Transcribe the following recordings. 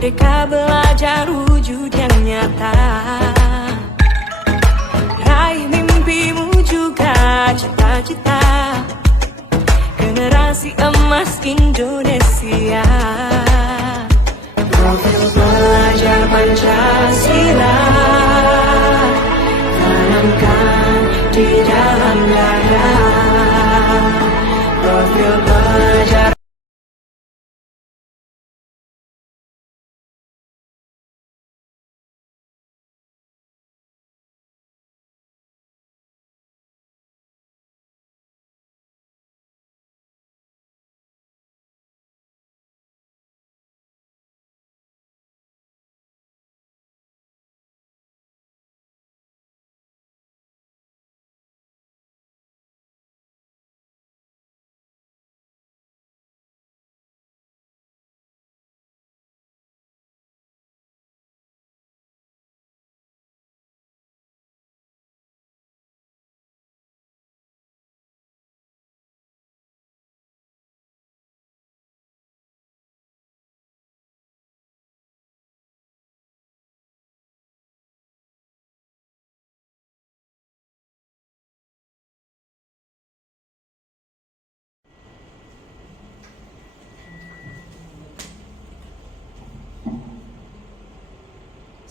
Merdeka belajar wujud yang nyata. Raih mimpimu juga cita-cita. Generasi emas Indonesia. Profil pelajar Pancasila tanamkan di dalam dada. Profil pelajar.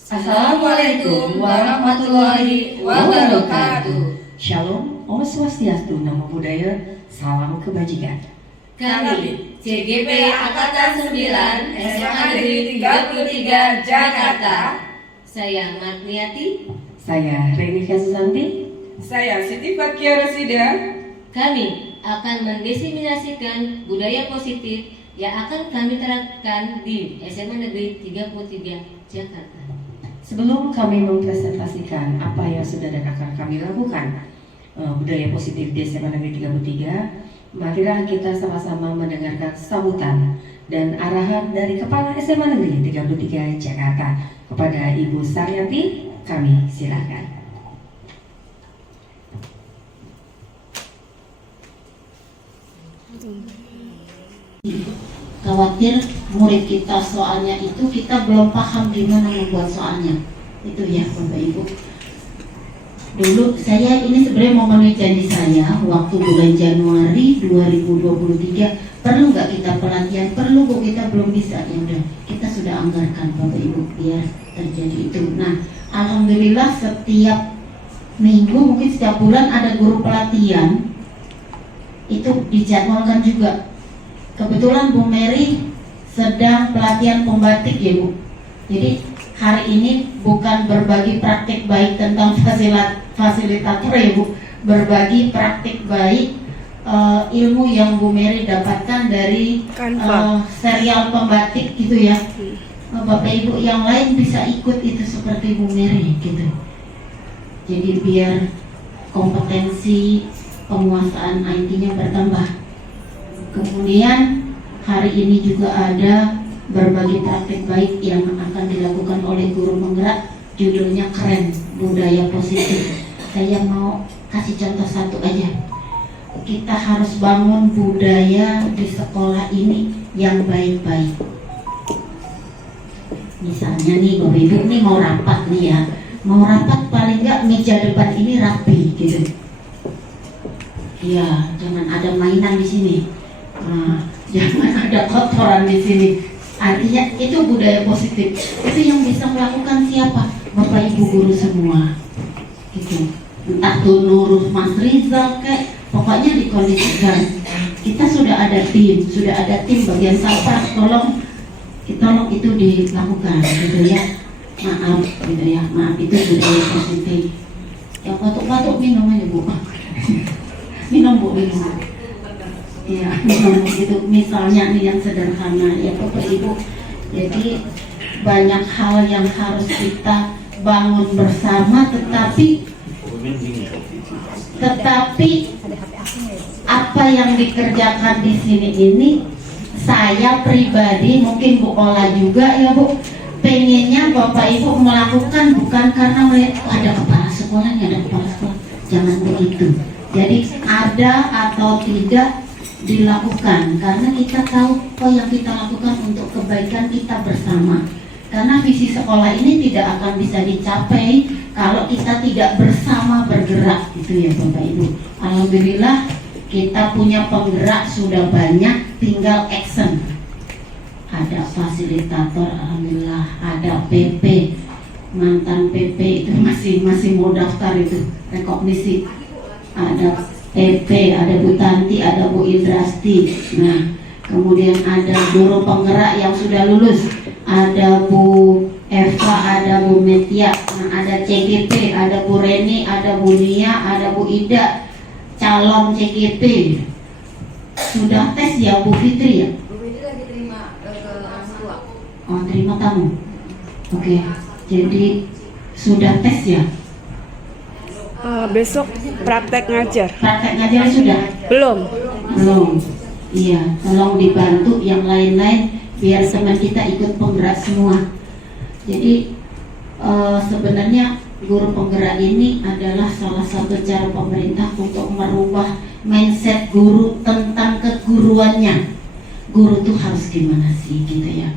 Assalamualaikum warahmatullahi wabarakatuh. Shalom, Om Swastiastu, Namo Buddhaya, salam kebajikan. Kami CGP Angkatan 9 SMA Negeri 33 Jakarta. Saya Marniati. Saya Renika Susanti. Saya Siti Fakia Rosida. Kami akan mendiseminasikan budaya positif yang akan kami terapkan di SMA Negeri 33 Jakarta. Sebelum kami mempresentasikan apa yang sudah dan akan kami lakukan budaya positif di SMA Negeri 33, marilah kita sama-sama mendengarkan sambutan dan arahan dari Kepala SMA Negeri 33 Jakarta kepada Ibu Saryanti. Kami silakan. Khawatir murid kita soalnya itu kita belum paham gimana membuat soalnya itu ya Bapak Ibu. Dulu saya ini sebenarnya mau memenuhi janji saya waktu bulan Januari 2023, perlu nggak kita pelatihan? Perlu Bu, kita belum bisa. Ya udah, kita sudah anggarkan Bapak Ibu biar terjadi itu. Nah, alhamdulillah setiap minggu mungkin setiap bulan ada guru pelatihan itu dijadwalkan juga. Kebetulan Bu Mary sedang pelatihan pembatik ya Bu. Jadi hari ini bukan berbagi praktik baik tentang fasilitator ya Bu, berbagi praktik baik ilmu yang Bu Mary dapatkan dari serial pembatik gitu ya. Bapak Ibu yang lain bisa ikut itu seperti Bu Mary gitu. Jadi biar kompetensi penguasaan IT-nya bertambah. Kemudian hari ini juga ada berbagi praktik baik yang akan dilakukan oleh guru penggerak, judulnya keren, budaya positif. Saya mau kasih contoh satu aja. Kita harus bangun budaya di sekolah ini yang baik-baik. Misalnya nih Bapak Ibu nih mau rapat nih ya, mau rapat paling nggak meja depan ini rapi gitu. Iya, jangan ada mainan di sini. Jangan ada kotoran di sini. Artinya itu budaya positif. Itu yang bisa melakukan siapa? Bapak Ibu guru semua. Gitu. Entah tuh Nurul Mas Rizal kayak, pokoknya dikondisikan. Kita sudah ada tim bagian sampah. Tolong itu dilakukan, gitu ya. Maaf, gitu ya. Maaf, itu budaya positif. Yang batuk-batuk minum aja Bu. Minum Bu, minum. Ya, itu misalnya nih yang sederhana ya Bapak Ibu. Jadi banyak hal yang harus kita bangun bersama, tetapi apa yang dikerjakan di sini ini saya pribadi, mungkin Bu Ola juga ya Bu, pengennya Bapak Ibu melakukan bukan karena ada kepala sekolahnya, ada kepala sekolah, jangan begitu. Jadi ada atau tidak dilakukan karena kita tahu yang kita lakukan untuk kebaikan kita bersama. Karena visi sekolah ini tidak akan bisa dicapai kalau kita tidak bersama bergerak, gitu ya Bapak Ibu. Alhamdulillah kita punya penggerak sudah banyak, tinggal action. Ada fasilitator, alhamdulillah, ada PP, mantan PP itu masih mau daftar itu rekognisi. Ada PP, ada Bu Tanti, ada Bu Indrasti. Nah, kemudian ada guru penggerak yang sudah lulus, ada Bu Eva, ada Bu Metia, nah, ada CGP, ada Bu Reni, ada Bu Nia, ada Bu Ida, calon CGP. Sudah tes ya Bu Fitri ya? Bu Fitri lagi terima ke orang tua. Oh, terima tamu. Oke, jadi sudah tes ya? Besok praktek ngajar. Praktek ngajar sudah? Belum. Belum. Iya, tolong dibantu yang lain-lain biar teman kita ikut penggerak semua. Jadi sebenarnya guru penggerak ini adalah salah satu cara pemerintah untuk merubah mindset guru tentang keguruannya. Guru tuh harus gimana sih gitu ya.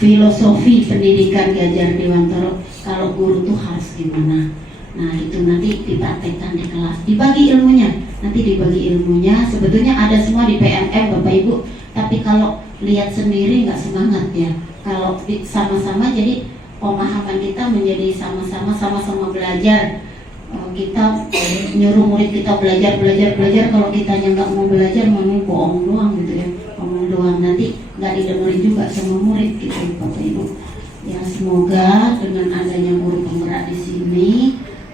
Filosofi pendidikan Gadjar Dewantara, kalau guru tuh harus gimana. Nah itu nanti dipraktekkan di kelas, dibagi ilmunya. Nanti dibagi ilmunya, sebetulnya ada semua di PNM Bapak Ibu. Tapi kalau lihat sendiri nggak semangat ya. Kalau sama-sama jadi pemahaman kita menjadi sama-sama belajar. Kita nyuruh murid kita belajar. Kalau kitanya nggak mau belajar, mau bohong doang gitu ya. Ngomong doang, nanti nggak didengerin juga sama murid gitu Bapak Ibu. Ya semoga dengan adanya guru penggerak di sini,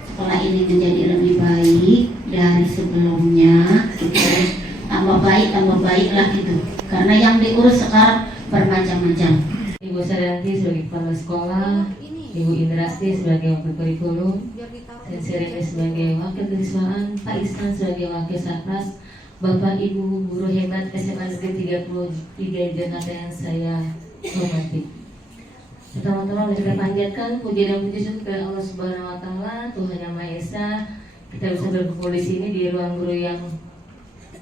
sekolah ini menjadi lebih baik dari sebelumnya gitu. Tambah baik lah gitu. Karena yang diurus sekarang bermacam-macam. Ibu Saranti sebagai kepala sekolah, Ibu Indrasti sebagai wakil kurikulum, dan Sereni sebagai wakil kesiswaan, Pak Isnan sebagai wakil satgas, Bapak Ibu guru hebat SMA Negeri 33 Jakarta yang saya hormati. Pertama-tama kita panjatkan puji dan puji syukur kepada Allah Subhanahu Wa Taala, Tuhan Yang Maha Esa. Kita bisa berkumpul di sini di ruang guru yang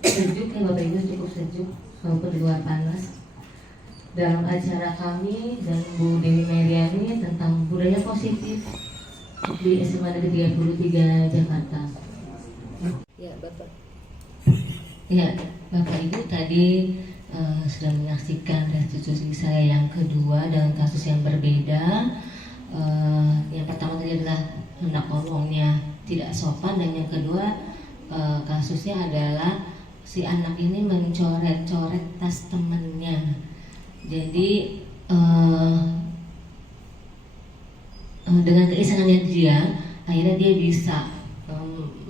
sejuk ya Bapak Ibu, cukup sejuk walaupun di luar panas. Dalam acara kami dan Bu Dewi Meriani tentang budaya positif di SMA Negeri 33 Jakarta. Ya Bapak. Ya Bapak Ibu tadi sudah menyaksikan restitusi saya yang kedua dengan kasus yang berbeda. Yang pertama tadi adalah anak ngomongnya tidak sopan, dan yang kedua kasusnya adalah si anak ini mencoret-coret tas temannya. Jadi dengan keisengannya dia, akhirnya dia bisa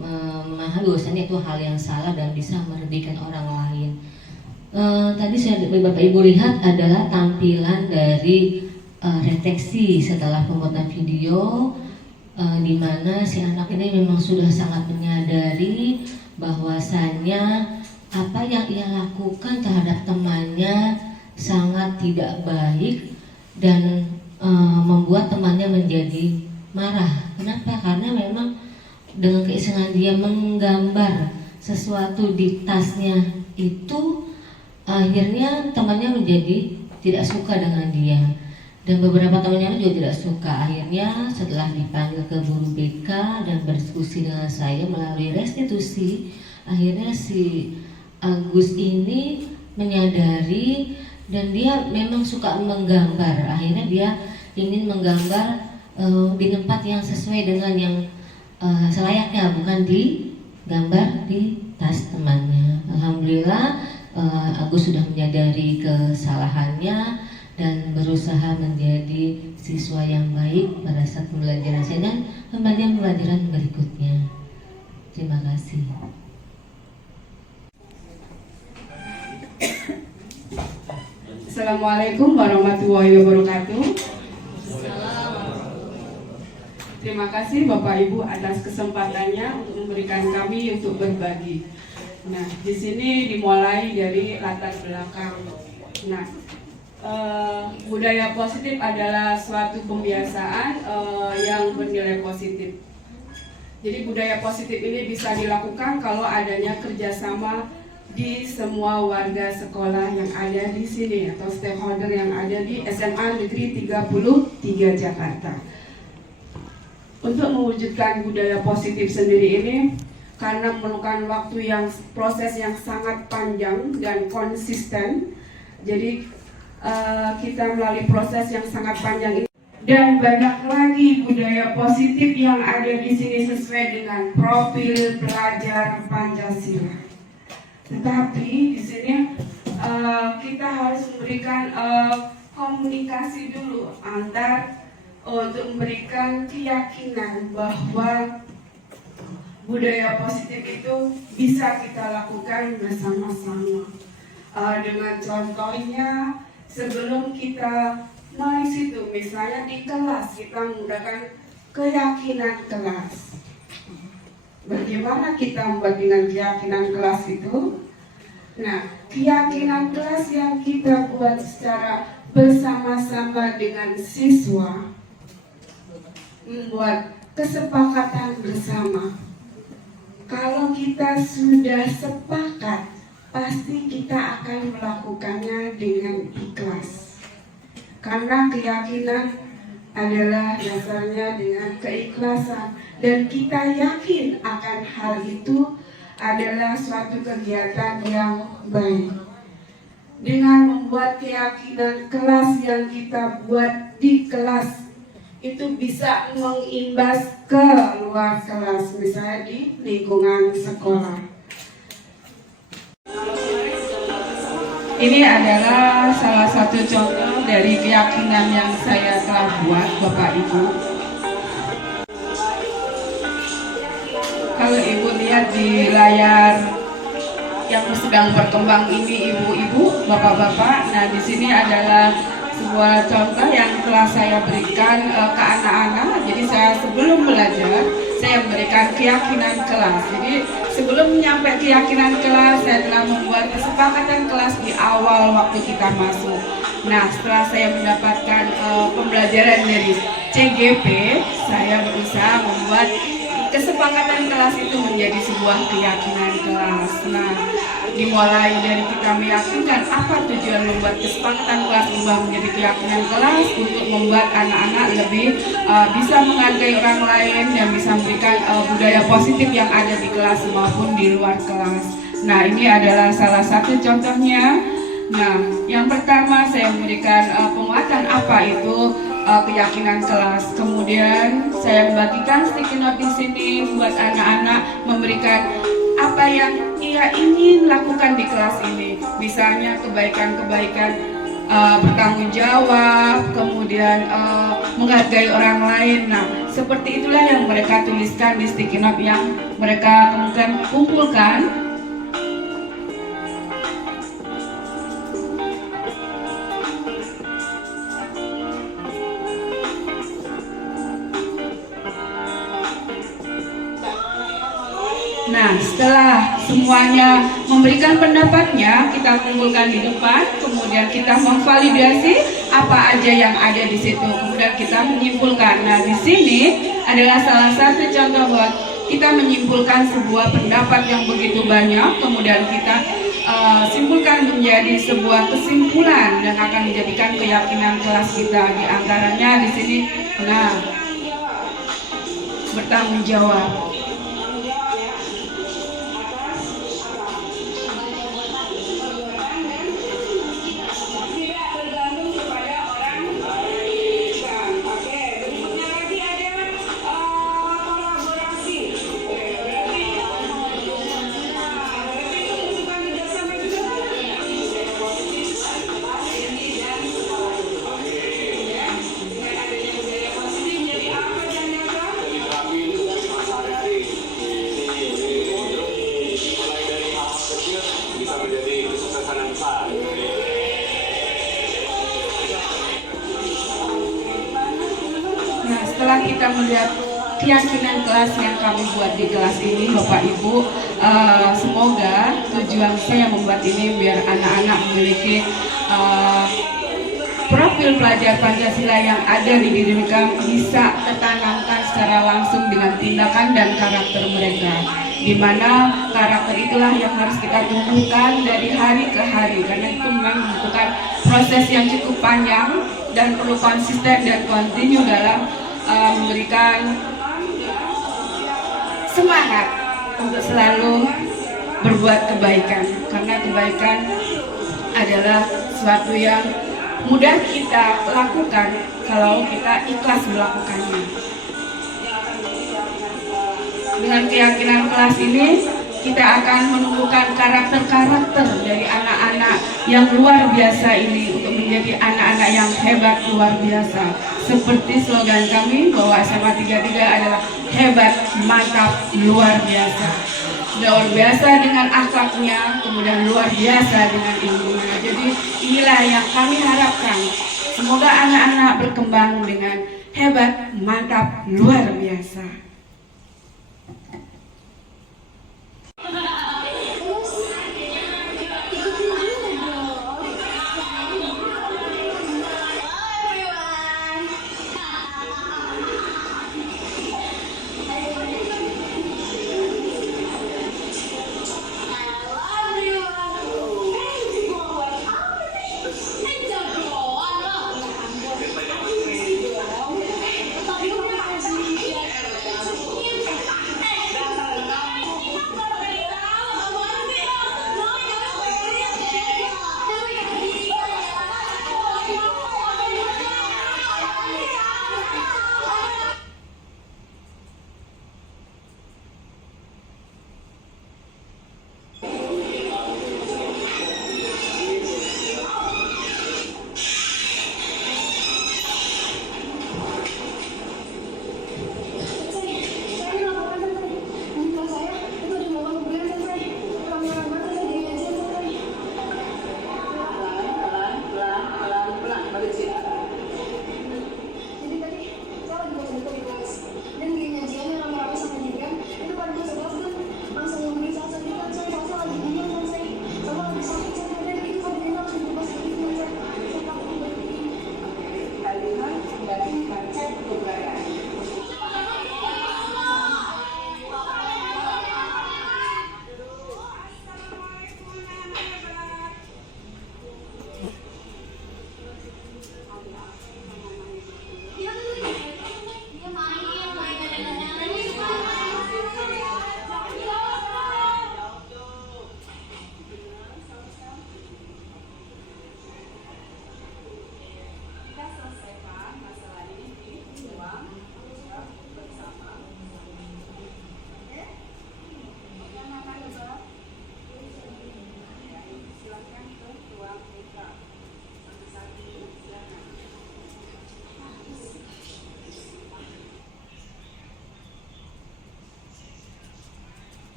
memahami bahwasanya itu hal yang salah dan bisa merugikan orang lain. Tadi Bapak Ibu lihat adalah tampilan dari reteksi setelah pembuatan video, di mana si anak ini memang sudah sangat menyadari bahwasanya apa yang ia lakukan terhadap temannya sangat tidak baik dan membuat temannya menjadi marah. Kenapa? Karena memang dengan keisengan dia menggambar sesuatu di tasnya itu, akhirnya temannya menjadi tidak suka dengan dia, dan beberapa temannya juga tidak suka. Akhirnya setelah dipanggil ke guru BK dan berdiskusi dengan saya melalui restitusi, akhirnya si Agus ini menyadari dan dia memang suka menggambar. Akhirnya dia ingin menggambar di tempat yang sesuai dengan yang selayaknya, bukan digambar di tas temannya. Alhamdulillah Agus sudah menyadari kesalahannya dan berusaha menjadi siswa yang baik pada saat pembelajaran saya dan pembelajaran berikutnya. Terima kasih. Assalamualaikum warahmatullahi wabarakatuh. Terima kasih Bapak Ibu atas kesempatannya untuk memberikan kami untuk berbagi. Nah, di sini dimulai dari latar belakang. Nah, budaya positif adalah suatu pembiasaan yang bernilai positif. Jadi budaya positif ini bisa dilakukan kalau adanya kerjasama di semua warga sekolah yang ada di sini atau stakeholder yang ada di SMA Negeri 33 Jakarta. Untuk mewujudkan budaya positif sendiri ini, karena memerlukan waktu proses yang sangat panjang dan konsisten, jadi kita melalui proses yang sangat panjang ini dan banyak lagi budaya positif yang ada di sini sesuai dengan profil pelajar Pancasila. Tetapi di sini kita harus memberikan komunikasi dulu untuk memberikan keyakinan bahwa budaya positif itu bisa kita lakukan bersama-sama. Dengan contohnya, sebelum kita mulai situ, misalnya di kelas kita menggunakan keyakinan kelas. Bagaimana kita membuat dengan keyakinan kelas itu? Nah, keyakinan kelas yang kita buat secara bersama-sama dengan siswa, membuat kesepakatan bersama. Kalau kita sudah sepakat, pasti kita akan melakukannya dengan ikhlas. Karena keyakinan adalah dasarnya dengan keikhlasan, dan kita yakin akan hal itu adalah suatu kegiatan yang baik. Dengan membuat keyakinan kelas yang kita buat di kelas, itu bisa mengimbas ke luar kelas, misalnya di lingkungan sekolah. Ini adalah salah satu contoh dari keyakinan yang saya telah buat, Bapak Ibu. Kalau Ibu lihat di layar yang sedang berkembang ini, ibu-ibu, bapak-bapak, nah di sini adalah sebuah contoh yang telah saya berikan ke anak-anak. Jadi saya sebelum belajar, saya memberikan keyakinan kelas. Jadi sebelum menyampaikan keyakinan kelas, saya telah membuat kesepakatan kelas di awal waktu kita masuk. Nah, setelah saya mendapatkan pembelajaran dari CGP, saya berusaha membuat kesepakatan kelas itu menjadi sebuah keyakinan kelas. Nah, dimulai dari kita meyakinkan apa tujuan membuat kesepakatan kelas berubah menjadi keyakinan kelas, untuk membuat anak-anak lebih bisa menghargai orang lain dan bisa memberikan budaya positif yang ada di kelas maupun di luar kelas. Nah, ini adalah salah satu contohnya. Nah, yang pertama saya memberikan penguatan apa itu keyakinan kelas. Kemudian saya membagikan sticky note di sini buat anak-anak, memberikan apa yang ia ingin lakukan di kelas ini. Misalnya kebaikan-kebaikan, bertanggung jawab, kemudian menghargai orang lain. Nah, seperti itulah yang mereka tuliskan di sticky note yang mereka kemudian kumpulkan. Nah, setelah semuanya memberikan pendapatnya, kita kumpulkan di depan, kemudian kita memvalidasi apa aja yang ada di situ, kemudian kita menyimpulkan. Nah, di sini adalah salah satu contoh buat kita menyimpulkan sebuah pendapat yang begitu banyak, kemudian kita simpulkan menjadi sebuah kesimpulan dan akan dijadikan keyakinan kelas kita. Di antaranya di sini, nah, bertanggung jawab. Nah, setelah kita melihat keyakinan kelas yang kami buat di kelas ini, Bapak Ibu, semoga tujuan saya membuat ini biar anak-anak memiliki profil pelajar Pancasila yang ada di diri mereka bisa tertanamkan secara langsung dengan tindakan dan karakter mereka. di mana karakter itulah yang harus kita tumbuhkan dari hari ke hari, karena itu memang membutuhkan proses yang cukup panjang dan perlu konsisten dan kontinu dalam memberikan semangat untuk selalu berbuat kebaikan, karena kebaikan adalah sesuatu yang mudah kita lakukan kalau kita ikhlas melakukannya. Dengan keyakinan kelas ini, kita akan menumbuhkan karakter-karakter dari anak-anak yang luar biasa ini untuk menjadi anak-anak yang hebat luar biasa. Seperti slogan kami bahwa SMA 33 adalah hebat, mantap, luar biasa. Luar biasa dengan akhlaknya, kemudian luar biasa dengan ilmunya. Jadi inilah yang kami harapkan. Semoga anak-anak berkembang dengan hebat, mantap, luar biasa.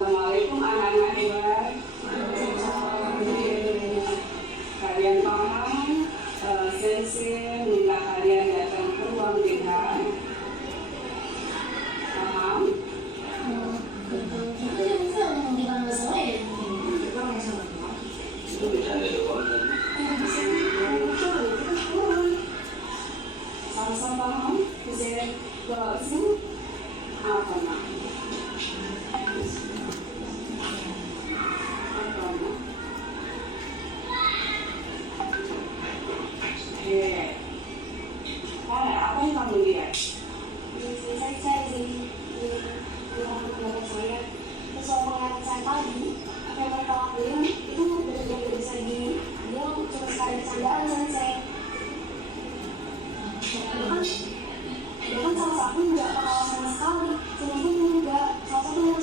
Assalamualaikum anak-anak hebat. Kalian paham? Sensei minta kalian datang ke ruang BH. Paham? Sama-sama paham? Bisa langsung apa nak? Apa yang kamu lihat? Saya di ruang pendapat saya, sesuai penglihatan saya tadi, apa yang mereka lakuin itu benar-benar bisa dibilang cuma sekali candaan saya. Bahkan salah satu nggak ketawa sama sekali, cuma pun nggak, salah satu nggak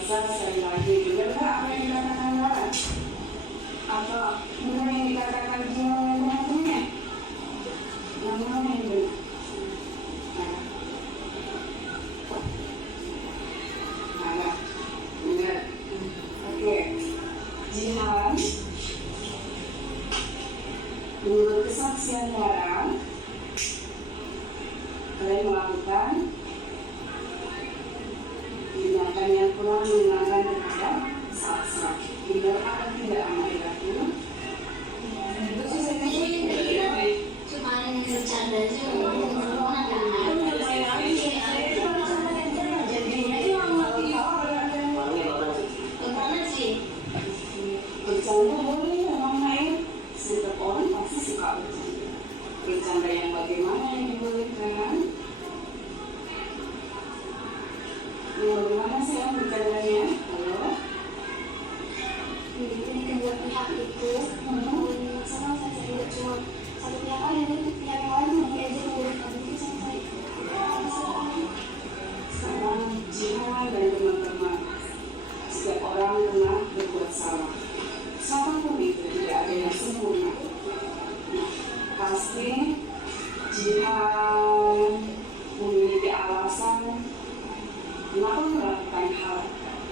saya sekali lagi juga apa yang dikatakan Lara? Atau benar yang dikatakan teman-temannya? Yang mana yang benar? Nah, benar. Oke, Jihan, menurut kesaksian Lara, kalian melakukan tindakan yang kurang menyenangkan terhadap sastra. Benar atau tidak anak itu? Bercanda boleh memang main. Setiap orang pasti suka bercanda. Bercanda yang bagaimana yang dibolehkan? Bagaimana sih yang bercandanya? Halo? Jadi kedua pihak itu sama saya tidak cuma satu pihak aja, tapi pihak yang lain lagi aja menggunakan itu sampai Sekarang Jihan dan teman-teman, setiap orang pernah berbuat salah. Siapapun itu tidak ada yang sempurna. Pasti Jihan memiliki alasan kenapa melakukan hal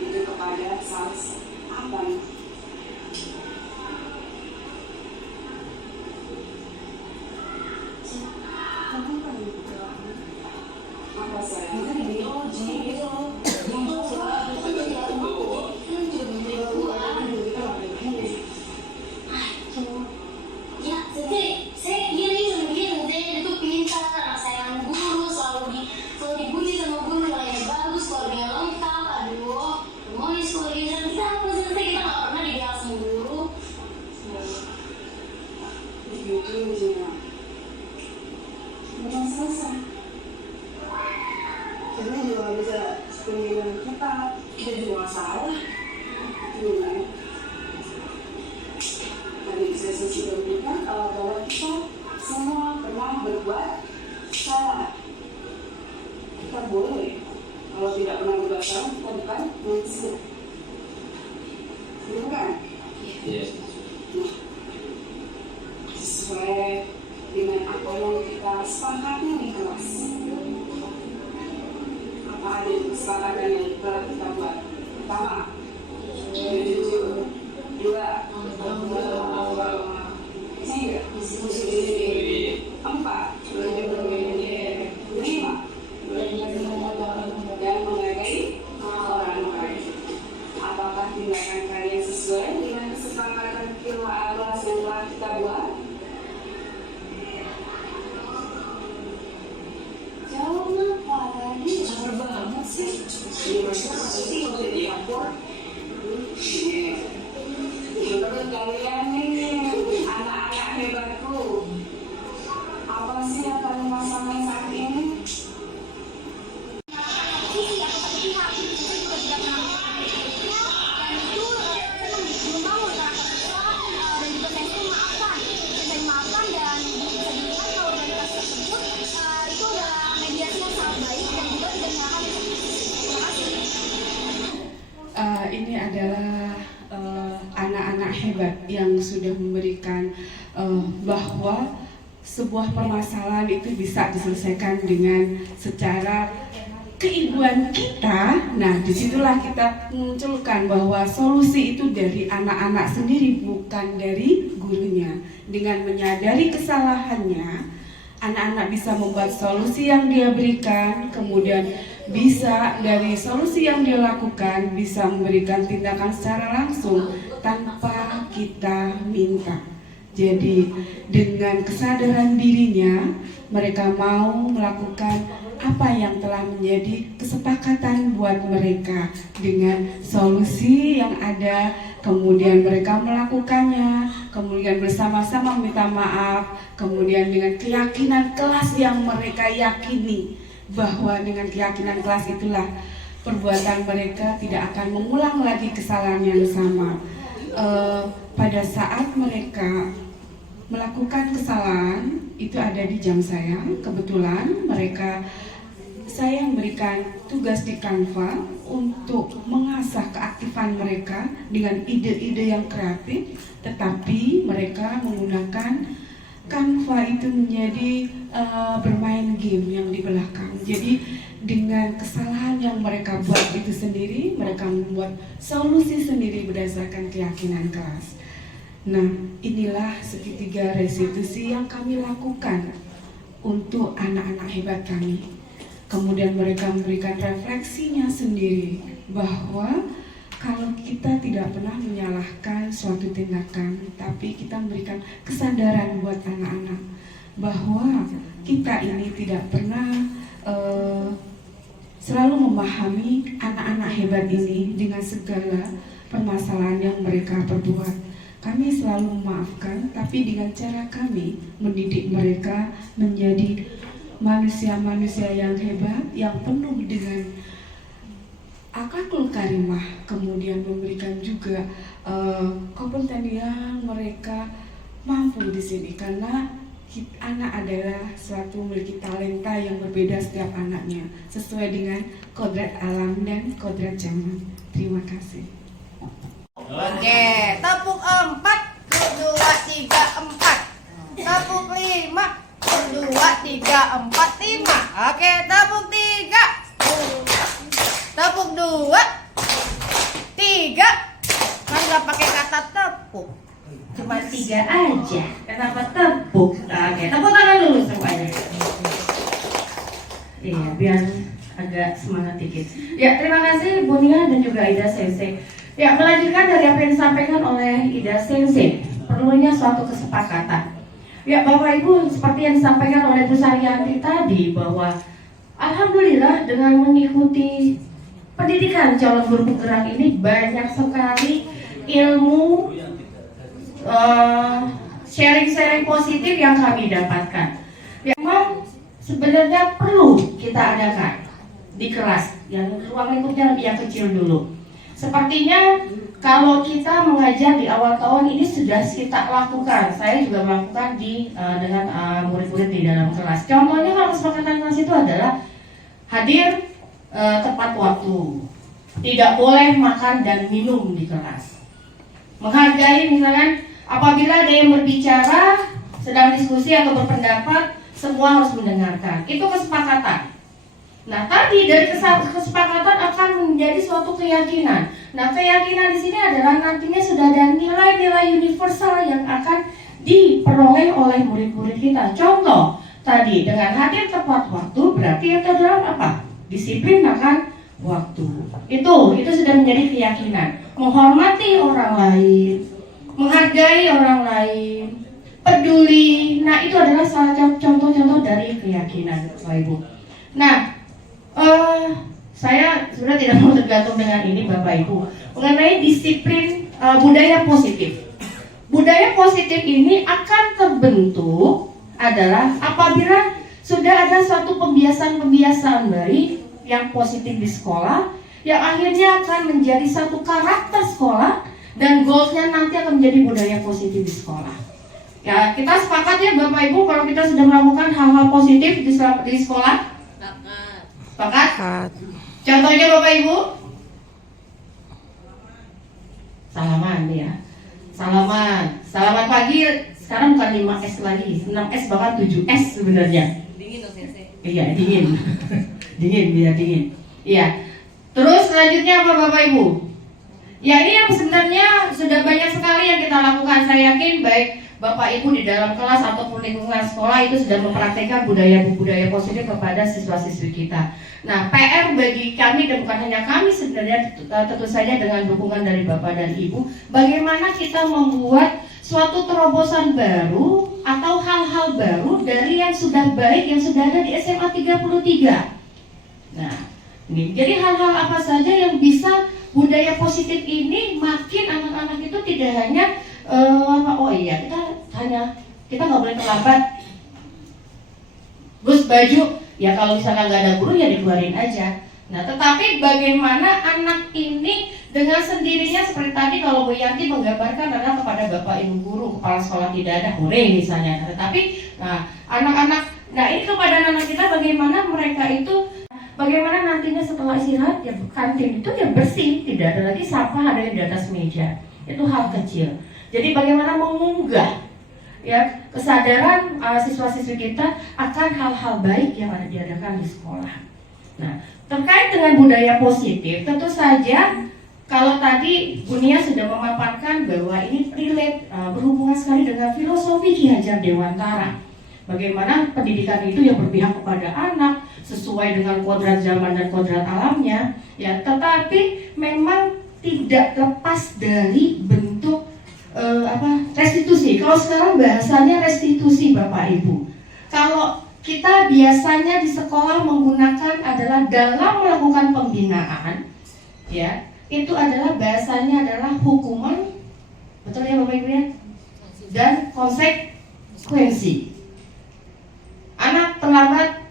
itu kepada salah abang. Apa saya? ya, jadi saya gini itu pintar, anak saya yang guru selalu dipuji sama guru, nilainya bagus, keluarganya lengkap, aduh, harmonis keluarganya, kita apa selesai kita nggak pernah dibilang sama guru. Begitu Jihan. Belum selesai. Jadi juga bisa pemilihan kita juga salah. Gimana? Tadi saya sudah berikan bahwa kita semua pernah berbuat salah. Kita boleh. Kalau tidak pernah berbuat salah, kita bukan manusia. Bukan? Iya. Nah, sesuai dengan apa yang kita sepakati di kelas. Apa ada kesepakatan yang telah kita buat? Pertama, jujur. Dua, tiga, empat, lima, dan menghargai orang lain. Apakah tindakan kalian sesuai dengan kesepakatan firman Allah yang telah kita buat? Jawab apa tadi? Sabar banget sih. Jadi apa? Menurut kalian nih, anak-anak hebatku, apa sih yang kalian rasakan saat ini? Ini adalah anak-anak hebat yang sudah memberikan bahwa sebuah permasalahan itu bisa diselesaikan dengan secara keibuan kita. Nah, disitulah kita munculkan bahwa solusi itu dari anak-anak sendiri, bukan dari gurunya. Dengan menyadari kesalahannya, anak-anak bisa membuat solusi yang dia berikan, kemudian bisa dari solusi yang dia lakukan bisa memberikan tindakan secara langsung tanpa kita minta. Jadi dengan kesadaran dirinya mereka mau melakukan apa yang telah menjadi kesepakatan buat mereka dengan solusi yang ada, kemudian mereka melakukannya, kemudian bersama-sama minta maaf, kemudian dengan keyakinan kelas yang mereka yakini bahwa dengan keyakinan kelas itulah perbuatan mereka tidak akan mengulang lagi kesalahan yang sama. Pada saat mereka melakukan kesalahan itu ada di jam saya, kebetulan saya memberikan tugas di Canva untuk mengasah keaktifan mereka dengan ide-ide yang kreatif, tetapi mereka menggunakan Canva itu menjadi bermain game yang di belakang. Jadi dengan kesalahan yang mereka buat itu sendiri, mereka membuat solusi sendiri berdasarkan keyakinan kelas. Nah, inilah segitiga restitusi yang kami lakukan untuk anak-anak hebat kami. Kemudian mereka memberikan refleksinya sendiri bahwa kalau kita tidak pernah menyalahkan suatu tindakan, tapi kita memberikan kesadaran buat anak-anak bahwa kita ini tidak pernah selalu memahami anak-anak hebat ini dengan segala permasalahan yang mereka perbuat. Kami selalu memaafkan, tapi dengan cara kami mendidik mereka menjadi manusia-manusia yang hebat, yang penuh dengan akhlakul karimah, kemudian memberikan juga kompeten yang mereka mampu di sini, karena anak adalah suatu memiliki talenta yang berbeda setiap anaknya sesuai dengan kodrat alam dan kodrat zaman. Terima kasih. Oke, tepuk 4, 2, 3, 4. Tepuk 5, 2, 3, 4, 5. Oke, tepuk 3. Tepuk 2, 3. Kan nggak pakai kata tepuk. Cuma 3 aja. Kenapa tepuk? Oke, tepuk tangan dulu semuanya. Iya, biar agak semangat dikit. Ya, terima kasih Bu Nia dan juga Ida Sensei. Ya, melanjutkan dari apa yang disampaikan oleh Ida Sensei, perlunya suatu kesepakatan. Ya, Bapak Ibu, seperti yang disampaikan oleh Bu Saryanti tadi, bahwa alhamdulillah dengan mengikuti pendidikan calon guru penggerak ini banyak sekali ilmu sharing-sharing positif yang kami dapatkan. Memang sebenarnya perlu kita adakan di kelas, yang ruang lingkupnya lebih yang kecil dulu. Sepertinya kalau kita mengajar di awal tahun ini sudah kita lakukan. Saya juga melakukan dengan murid-murid di dalam kelas. Contohnya kalau kesepakatan kelas itu adalah hadir tepat waktu, tidak boleh makan dan minum di kelas, menghargai misalkan. Apabila ada yang berbicara, sedang diskusi atau berpendapat, semua harus mendengarkan. Itu kesepakatan. Nah, tadi dari kesepakatan akan menjadi suatu keyakinan. Nah, keyakinan di sini adalah nantinya sudah ada nilai-nilai universal yang akan diperoleh oleh murid-murid kita. Contoh, tadi dengan hadir tepat waktu berarti itu adalah apa? Disiplin akan waktu. Itu sudah menjadi keyakinan. Menghormati orang lain, menghargai orang lain, peduli. Nah, itu adalah salah satu contoh-contoh dari keyakinan, Bapak Ibu. Nah, saya sebenarnya tidak mau tergantung dengan ini, Bapak Ibu, mengenai disiplin budaya positif. Budaya positif ini akan terbentuk adalah apabila sudah ada suatu pembiasaan-pembiasaan baik yang positif di sekolah, yang akhirnya akan menjadi satu karakter sekolah, dan goalsnya nanti akan menjadi budaya positif di sekolah. Ya, kita sepakat ya Bapak Ibu kalau kita sudah melakukan hal-hal positif di sekolah? Sepakat? Contohnya Bapak Ibu? Salaman ya. Salaman pagi sekarang bukan 5S lagi, 6S bahkan 7S sebenarnya. Dingin dong Sensei. Iya, dingin. biar dingin. Iya. Terus selanjutnya apa Bapak Ibu? Ya, ini yang sebenarnya sudah banyak sekali yang kita lakukan. Saya yakin baik Bapak Ibu di dalam kelas ataupun lingkungan sekolah itu sudah mempraktikkan budaya positif kepada siswa-siswi kita. Nah, PR bagi kami dan bukan hanya kami sebenarnya tentu saja dengan dukungan dari Bapak dan Ibu, bagaimana kita membuat suatu terobosan baru atau hal-hal baru dari yang sudah baik yang sudah ada di SMA 33. Nah, ini jadi hal-hal apa saja yang bisa budaya positif ini makin anak-anak itu tidak hanya kita nggak boleh terlambat. Terus baju ya kalau misalkan nggak ada guru ya dikeluarin aja. Nah, tetapi bagaimana anak ini dengan sendirinya seperti tadi kalau Bu Yanti menggambarkan adalah kepada Bapak Ibu guru, kepala sekolah tidak ada hore misalnya. Tetapi anak-anak, ini kepada anak kita bagaimana mereka itu bagaimana nantinya setelah istirahat ya kantin itu ya bersih, tidak ada lagi sampah ada di atas meja. Itu hal kecil. Jadi bagaimana mengunggah ya kesadaran siswa-siswi kita akan hal-hal baik yang ada diadakan di sekolah. Nah, terkait dengan budaya positif, tentu saja kalau tadi Bu Nia sudah memaparkan bahwa ini relate berhubungan sekali dengan filosofi Ki Hajar Dewantara. Bagaimana pendidikan itu yang berpihak kepada anak sesuai dengan kodrat zaman dan kodrat alamnya, ya. Tetapi memang tidak lepas dari bentuk restitusi. Kalau sekarang bahasanya restitusi Bapak Ibu. Kalau kita biasanya di sekolah menggunakan adalah dalam melakukan pembinaan, ya, itu adalah bahasanya adalah hukuman, betul ya Bapak Ibu ya, dan konsekuensi. Anak terlambat,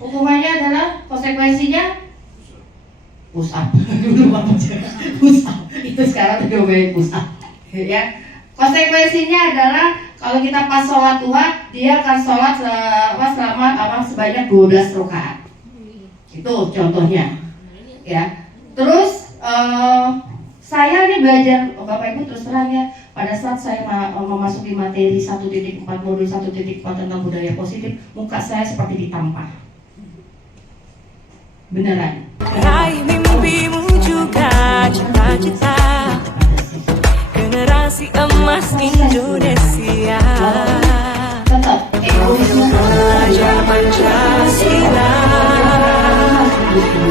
hukumannya adalah konsekuensinya push up. Dulu push up, itu sekarang udah banyak push up, ya. Konsekuensinya adalah kalau kita pas sholat duha, dia akan sholat selama sebanyak 12 rakaat. Itu contohnya, ya. Terus saya nih belajar, Bapak Ibu terus terang ya, pada saat saya memasuki materi 1.4 modul 1.4 tentang budaya positif, muka saya seperti ditampar. Beneran. Raih mimpimu juga cita-cita generasi emas Indonesia. Tetap egoisme Belajar Pancasila,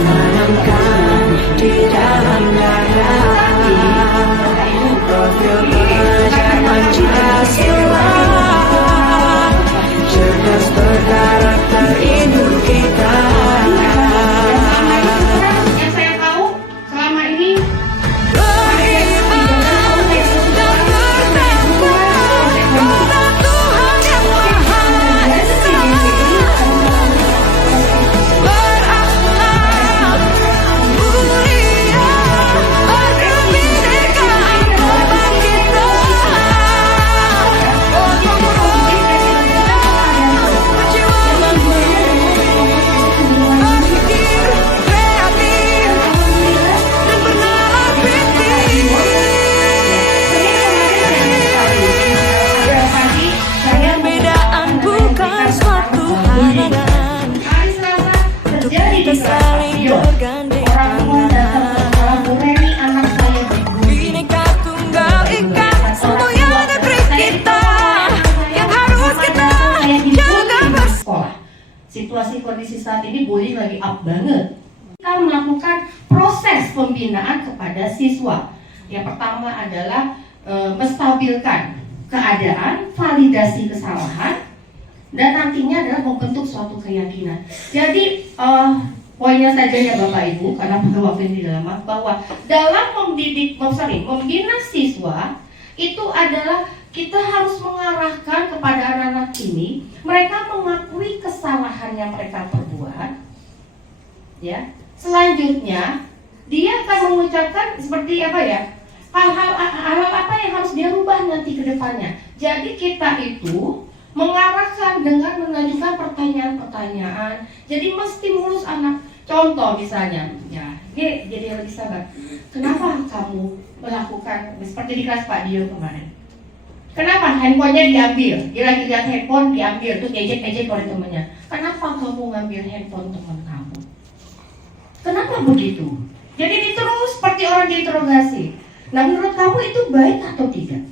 tanamkan di dalam dada. Profil belajar Pancasila, cerdas berkarakter induk kita. yang saya tahu selama ini Beriman dan bertakwa kepada Tuhan Yang Maha Esa, berakhlak mulia, berkebinekaan kebangkitan, berjiwa mandiri, berpikir kreatif dan bernalar kritis. Perbedaan bukan suatu halangan, hari Selasa terjadi di kita saling bergandengan. orang tua datang ke sekolah, Bu Reni anak saya dibully. Bineka Tunggal Ika, semuanya negeri kita yang harus kita jaga bersama. Sekolah. Situasi kondisi saat ini bullying lagi up banget. Kita melakukan proses pembinaan kepada siswa. Yang pertama adalah menstabilkan keadaan, validasi kesalahan, dan nantinya adalah membentuk suatu keyakinan. Jadi poinnya saja ya Bapak Ibu, karena pada waktu ini lama, bahwa dalam membina siswa itu adalah kita harus mengarahkan kepada anak-anak ini, mereka mengakui kesalahan yang mereka perbuat, ya. Selanjutnya dia akan mengucapkan seperti apa ya, hal-hal apa yang harus dia rubah nanti ke depannya. Jadi kita itu mengarahkan dengan mengajukan pertanyaan-pertanyaan. Jadi menstimulus anak. Contoh misalnya, ya, dia jadi lebih sabar. Kenapa kamu melakukan seperti di kelas Pak Dio kemarin? Kenapa handphonenya diambil? Dia lagi lihat handphone diambil, terus ejek-ejek oleh temannya. Kenapa kamu ngambil handphone teman kamu? Kenapa begitu? Jadi diterus seperti orang diinterogasi. Nah, menurut kamu itu baik atau tidak?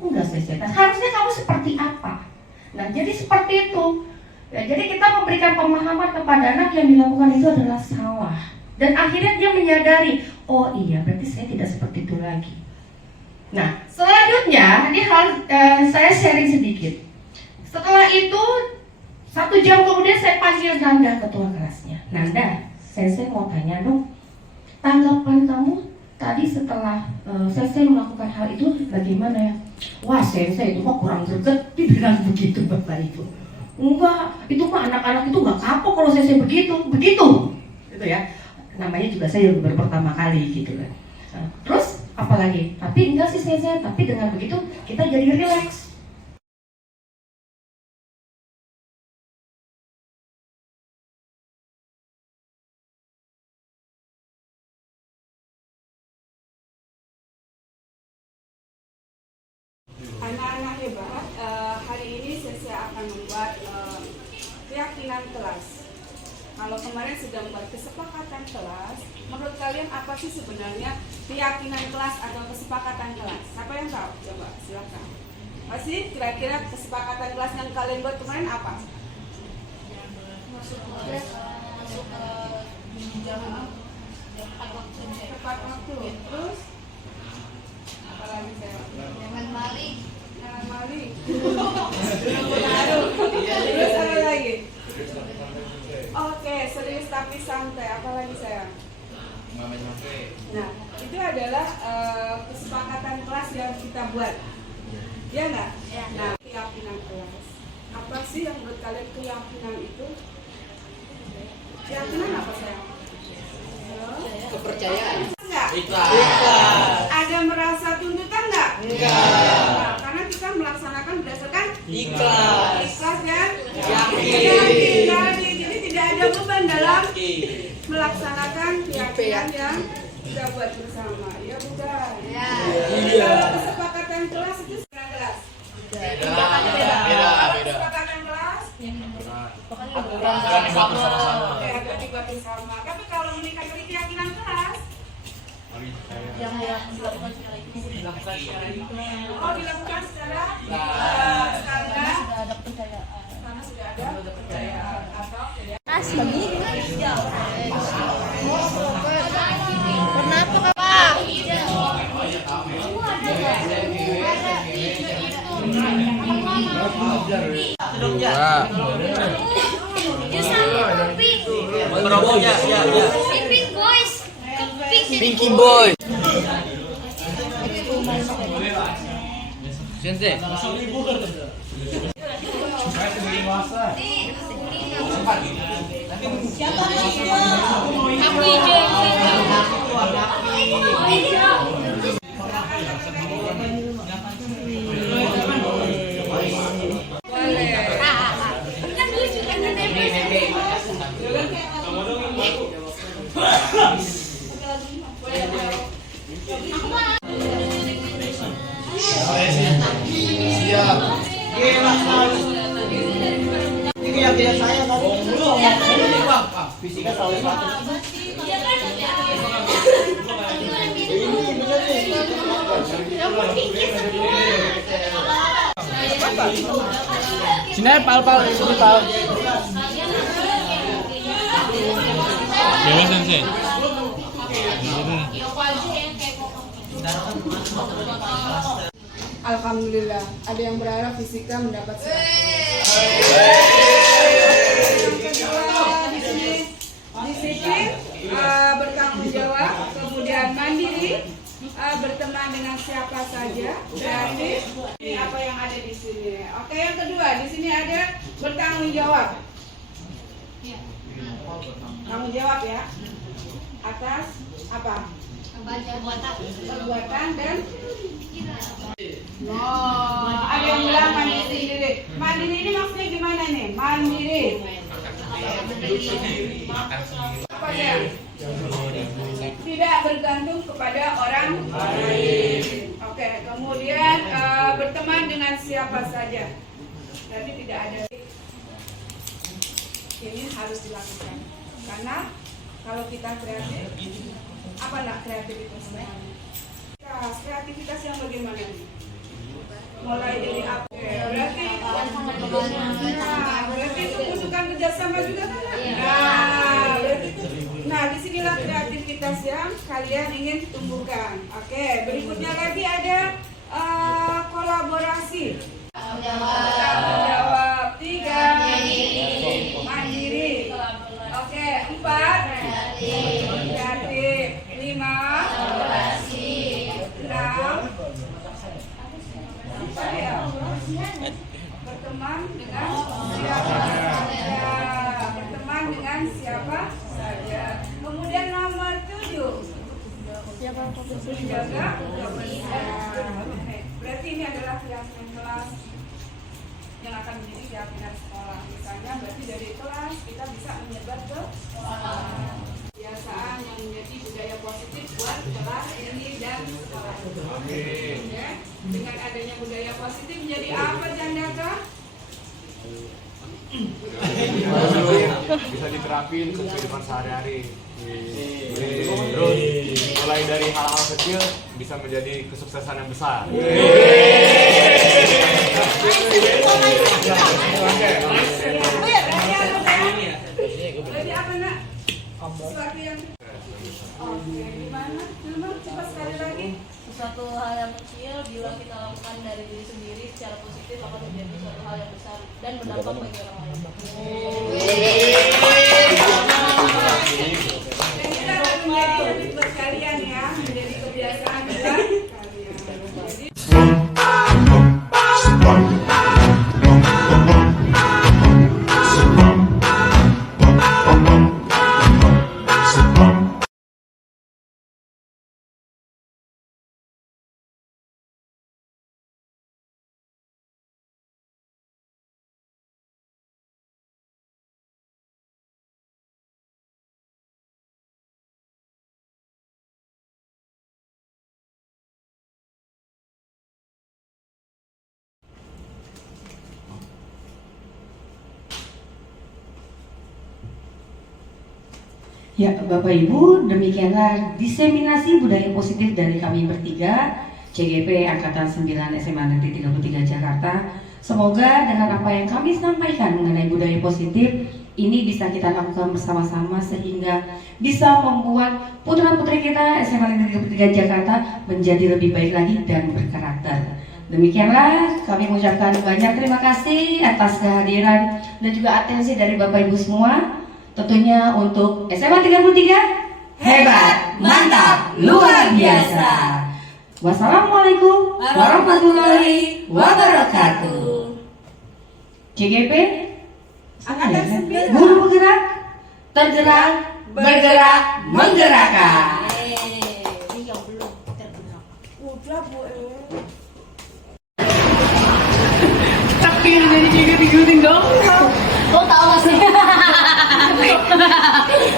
Enggak, saya harusnya kamu seperti apa? Nah, jadi seperti itu. Ya, jadi kita memberikan pemahaman kepada anak yang dilakukan itu adalah salah. Dan akhirnya dia menyadari, oh iya, berarti saya tidak seperti itu lagi. Nah, selanjutnya ini saya sharing sedikit. Setelah itu 1 jam kemudian saya panggil Nanda, ketua kelasnya. Nanda, saya mau tanya dong, tanggapan kamu tadi setelah saya melakukan hal itu bagaimana ya? Wah, saya itu mah kurang greget, dibilang begitu Bapak Ibu. Enggak, itu mah anak-anak itu nggak kapok kalau saya begitu, gitu ya. Namanya juga saya baru pertama kali gitu kan. Terus apalagi? Tapi enggak sih saya, tapi dengan begitu kita jadi relax. Anak-anak hebat, hari ini saya akan membuat keyakinan kelas. Kalau kemarin sudah membuat kesepakatan kelas, menurut kalian apa sih sebenarnya keyakinan kelas atau kesepakatan kelas? Siapa yang tahu? Coba silakan. Pasti kira-kira kesepakatan kelas yang kalian buat kemarin apa? Masuk tepat waktu. Terus apa lagi saya? Jangan maling. Jangan maling. santai, apalagi sayang? Nah, itu adalah kesepakatan kelas yang kita buat. Ya nggak? Nah, keyakinan kelas. Apa sih yang menurut kalian keyakinan itu? Keyakinan apa sayang? Kepercayaan. Enggak? Ikhlas. Ada merasa tuntutan enggak? Enggak. Nah, karena kita melaksanakan berdasarkan ikhlas. Ikhlas kan? Yakin. Jadi tidak ada beban dalam melaksanakan keyakinan yang kita buat bersama. Ya bukan? Ya. Kalau kesepakatan kelas itu setengah kelas. Beda. Kesepakatan kelas akan dibuat bersama. Tapi kalau menikah dari keyakinan kelas, yang dilakukan secara oh dilakukan secara karena sudah ada kepercayaan atau Kenapa Kak? Pinky Boy. Sensei. Keyakinan saya fisika selalu satu. Sini pal sini pal. Dewa Sensei. Alhamdulillah, ada yang berharap fisika mendapat 100. Disiplin, bertanggung jawab, kemudian mandiri, berteman dengan siapa saja, kreatif. Ini apa yang ada di sini. Oke, yang kedua di sini ada bertanggung jawab. Tanggung jawab ya atas apa? Perbuatan dan ada yang bilang mandiri. Mandiri ini maksudnya gimana nih? Mandiri. Apa ya? Tidak bergantung kepada orang lain. Oke, kemudian berteman dengan siapa saja. Tapi tidak ada. Ini harus dilakukan. Karena kalau kita kreatif, apa nak kreatif itu sebenarnya? Kreativitas yang bagaimana nih? Mulai dari apa? Berarti itu membutuhkan kerjasama juga kan? Nah, disinilah kreativitas yang kalian ingin tumbuhkan. Oke, berikutnya lagi ada kolaborasi. Jawab 3 mandiri. Oke, 4 kreatif. 5 berteman dengan siapa saja. Kemudian nomor 7 menjaga kebersihan. Berarti ini adalah keyakinan kelas yang akan menjadi keyakinan sekolah. Misalnya berarti dari kelas kita bisa menyebar ke kebiasaan yang menjadi budaya positif buat kelas ini dan sekolah. Ya. Dengan adanya budaya positif menjadi apa Jandaka? Bisa diterapin ke kehidupan sehari-hari. Terus mulai dari hal-hal kecil bisa menjadi kesuksesan yang besar. Jadi apa nak? Sesuatu yang gimana? Coba sekali lagi. Suatu hal yang kecil bila kita lakukan dari diri sendiri secara positif akan menjadi suatu hal yang besar dan berdampak bagi orang lain. buat kalian ya, menjadi kebiasaan buat kalian. Ya, Bapak Ibu, demikianlah diseminasi budaya positif dari kami bertiga, CGP Angkatan 9 SMA Negeri 33 Jakarta. Semoga dengan apa yang kami sampaikan mengenai budaya positif ini bisa kita lakukan bersama-sama sehingga bisa membuat putra-putri kita SMA Negeri 33 Jakarta menjadi lebih baik lagi dan berkarakter. Demikianlah kami mengucapkan banyak terima kasih atas kehadiran dan juga atensi dari Bapak Ibu semua. Tentunya untuk SMA 33 hebat, mantap, luar biasa. Wassalamualaikum warahmatullahi wabarakatuh. CGP Guru Bergerak, tergerak, bergerak, menggerakkan. Tapi yang dari JGP ikutin dong. Lo tau gak sih?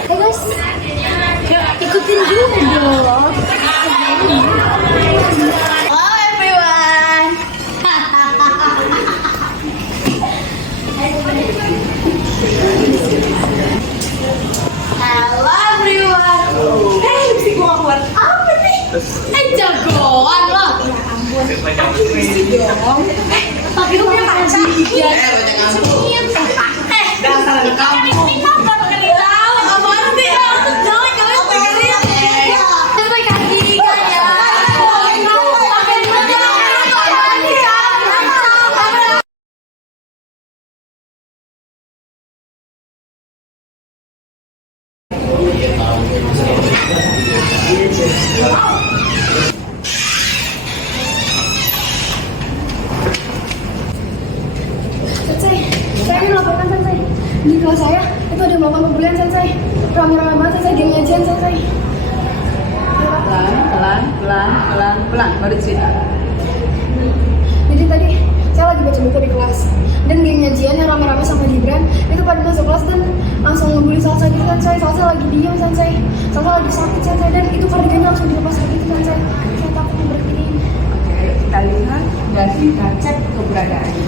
Guys, ikutin juga dong. Hello everyone. Hello everyone. Si gua buat apa nih? Jagoan lo. Tapi lu punya pacar. Dasar anak kampung. Saya ingin melaporkan Sensei. Di kelas saya itu ada yang melakukan pembulian Sensei. Rame-rame banget Sensei, geng ngajian Sensei. Pelan, baru cerita. Jadi tadi saya lagi baca buku di kelas dan geng ngajian yang rame-rame sama Gibran itu pada masuk kelas dan langsung ngebully Salsa gitu Sensei. Salsa lagi diem Sensei. Salsa lagi sakit Sensei dan itu kardigannya langsung dilepas lagi gitu Sensei. Saya takut berhenti. Oke, kita lihat dan kita cek keberadaannya.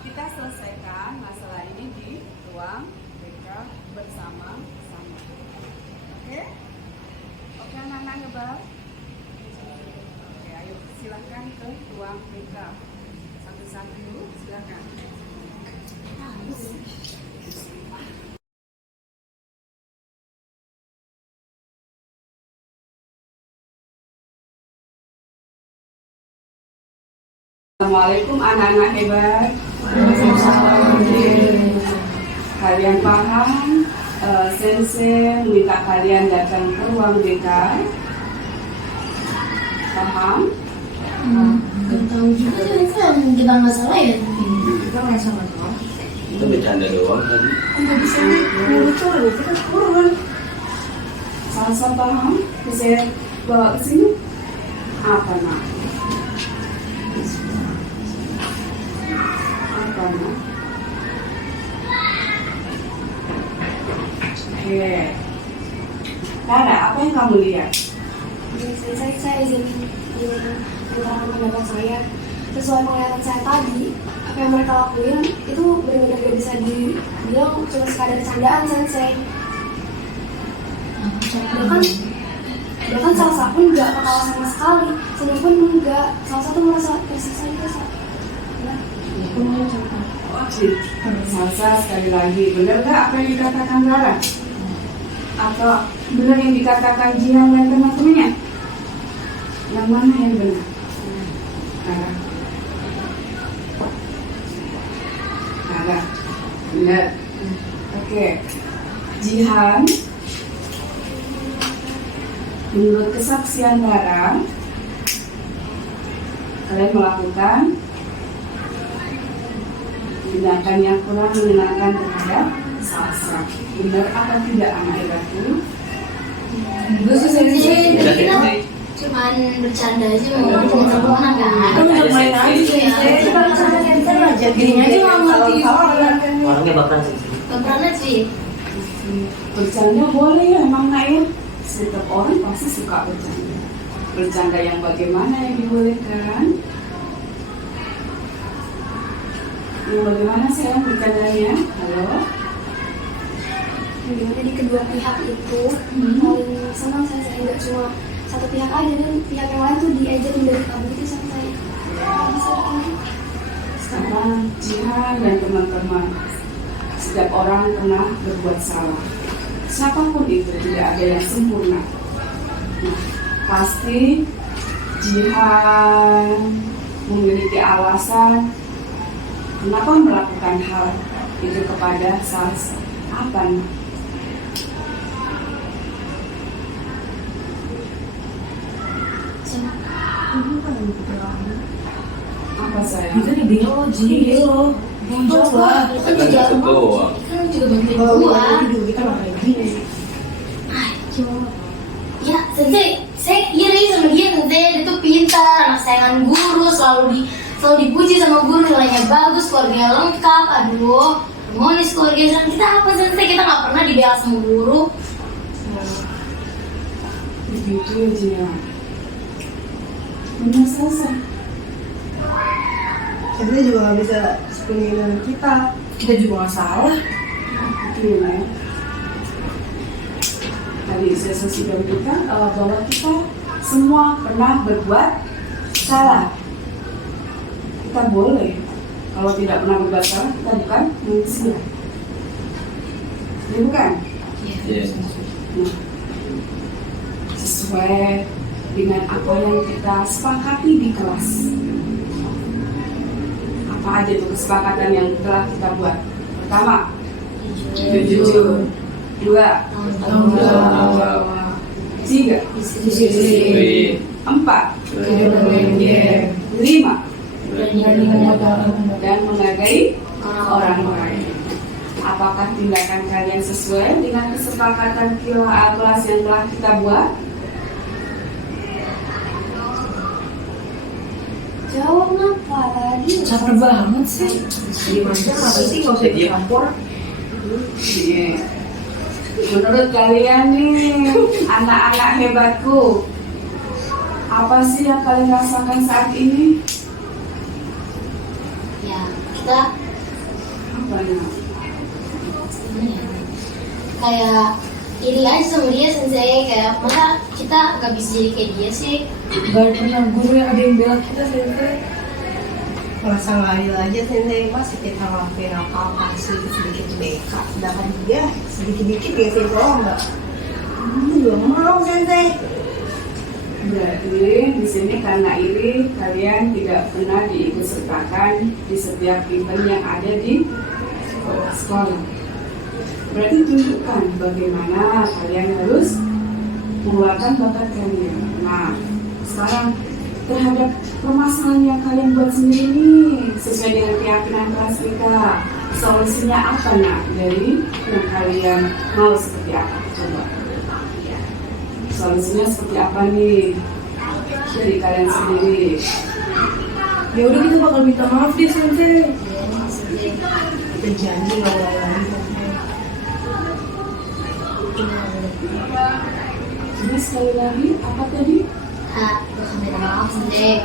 Kita selesaikan masalah ini di ruang BK bersama-sama. Oke? Oke anak-anak ngebal? Oke, ayo silakan ke ruang BK. Satu-satu, silakan. Assalamualaikum anak-anak hebat. Kalian paham? Sensei meminta kalian datang ke ruang BK. Paham? Gak tau juga Sensei, kita masalah ya. Kita nggak sama-sama. Itu bercanda doang tadi. Nggak bisa bicara, kita turun. Salsa paham? Bisa bawa ke sini? Apa nak? Apa nak? Oke. Lara, apa yang kamu lihat? Saya izin keterangan pendapat saya. Sesuai penglihatan saya tadi, apa yang mereka lakuin itu benar-benar gak bisa dibilang cuma sekadar candaan Sensei. Bahkan Salsa pun nggak ketawa sama sekali. Saya pun enggak. Salsa tuh merasa tersiksa itu ya. Salsa sekali lagi, benar nggak apa yang dikatakan Rara? Atau benar yang dikatakan Jihan dan teman-temannya? Yang mana yang benar? Rara. Rara. Benar. Oke. Jihan, menurut kesaksian Rara, kalian melakukan tindakan yang kurang menyenangkan terhadap Salsa. Benar atau tidak anak Iraku? Kita cuman bercanda aja, mau teman-teman kan? Udah main aja ya. Kita bercanda aja. Gini aja nggak ngerti. Orangnya bakalan Bagaimana sih? Bercanda boleh ya, emang nak ya? Setiap orang pasti suka bercanda. Bercanda yang bagaimana yang dibolehkan? Yang bagaimana sayang bercandanya? Halo? Gimana di kedua pihak itu paling senang saya nggak cuma satu pihak aja, dan pihak yang lain tuh diajak menjadi kabur itu sama saya. Sekarang Jihan dan teman-teman, setiap orang pernah berbuat salah. Siapapun itu, tidak ada yang sempurna. Nah, pasti Jihan memiliki alasan kenapa melakukan hal itu kepada Salsa. Apa nih? Apa saya? Itu di Biro, Jiro. Coba. Kan juga bantuin gua. Kita nggak kayak gini. Ya, saya iri sama dia, dia tuh pintar, anak sayangan guru, selalu dipuji sama guru, nilainya bagus, keluarganya lengkap. Aduh, harmonis keluarga. Dan kita apa sih? Kita nggak pernah dibela sama guru. Begitu aja. Benar selesai. Kita juga nggak bisa sepenuhnya dengan kita. Kita juga nggak salah. Itu ya. Tadi saya sudah berikan bahwa kita semua pernah berbuat salah. Kita boleh. Kalau tidak pernah berbuat salah, kita bukan manusia. Ya bukan? Iya. Nah, sesuai dengan apa yang kita sepakati di kelas. Apa aja itu kesepakatan yang telah kita buat? Pertama, jujur. 2, tanggung jawab. 3, disiplin. 4, 5, dan menghargai orang lain. Apakah tindakan kalian sesuai dengan kesepakatan kelas yang telah kita buat? Jawab apa tadi? Capek banget sih. Gimana sih nggak usah dicampur? Iya. Menurut kalian nih, anak-anak hebatku, apa sih yang kalian rasakan saat ini? Ya, kita Apa ya? kayak iri aja sama dia, sensei. Kayak masa kita nggak bisa jadi kayak dia sih? Gak pernah guru yang ada yang bela kita, Sensei. Merasa nggak adil aja, Sensei. Masa kita ngelakuin apa-apa sih sedikit BK, sedangkan dia sedikit-dikit dia sih nggak. Juga mau, Sensei. Berarti di sini karena iri, kalian tidak pernah diikutsertakan di setiap event yang ada di sekolah. Berarti tunjukkan bagaimana kalian harus mengeluarkan bakat kalian. Nah, sekarang terhadap permasalahan yang kalian buat sendiri nih, sesuai dengan keyakinan kelas kita, solusinya apa nak dari yang kalian mau seperti apa? Coba. Solusinya seperti apa nih dari kalian sendiri? Ya udah, kita bakal minta maaf deh, Sensei. Kita janji nggak ulang lagi, Sensei. Jadi sekali lagi apa tadi? Minta maaf sendiri.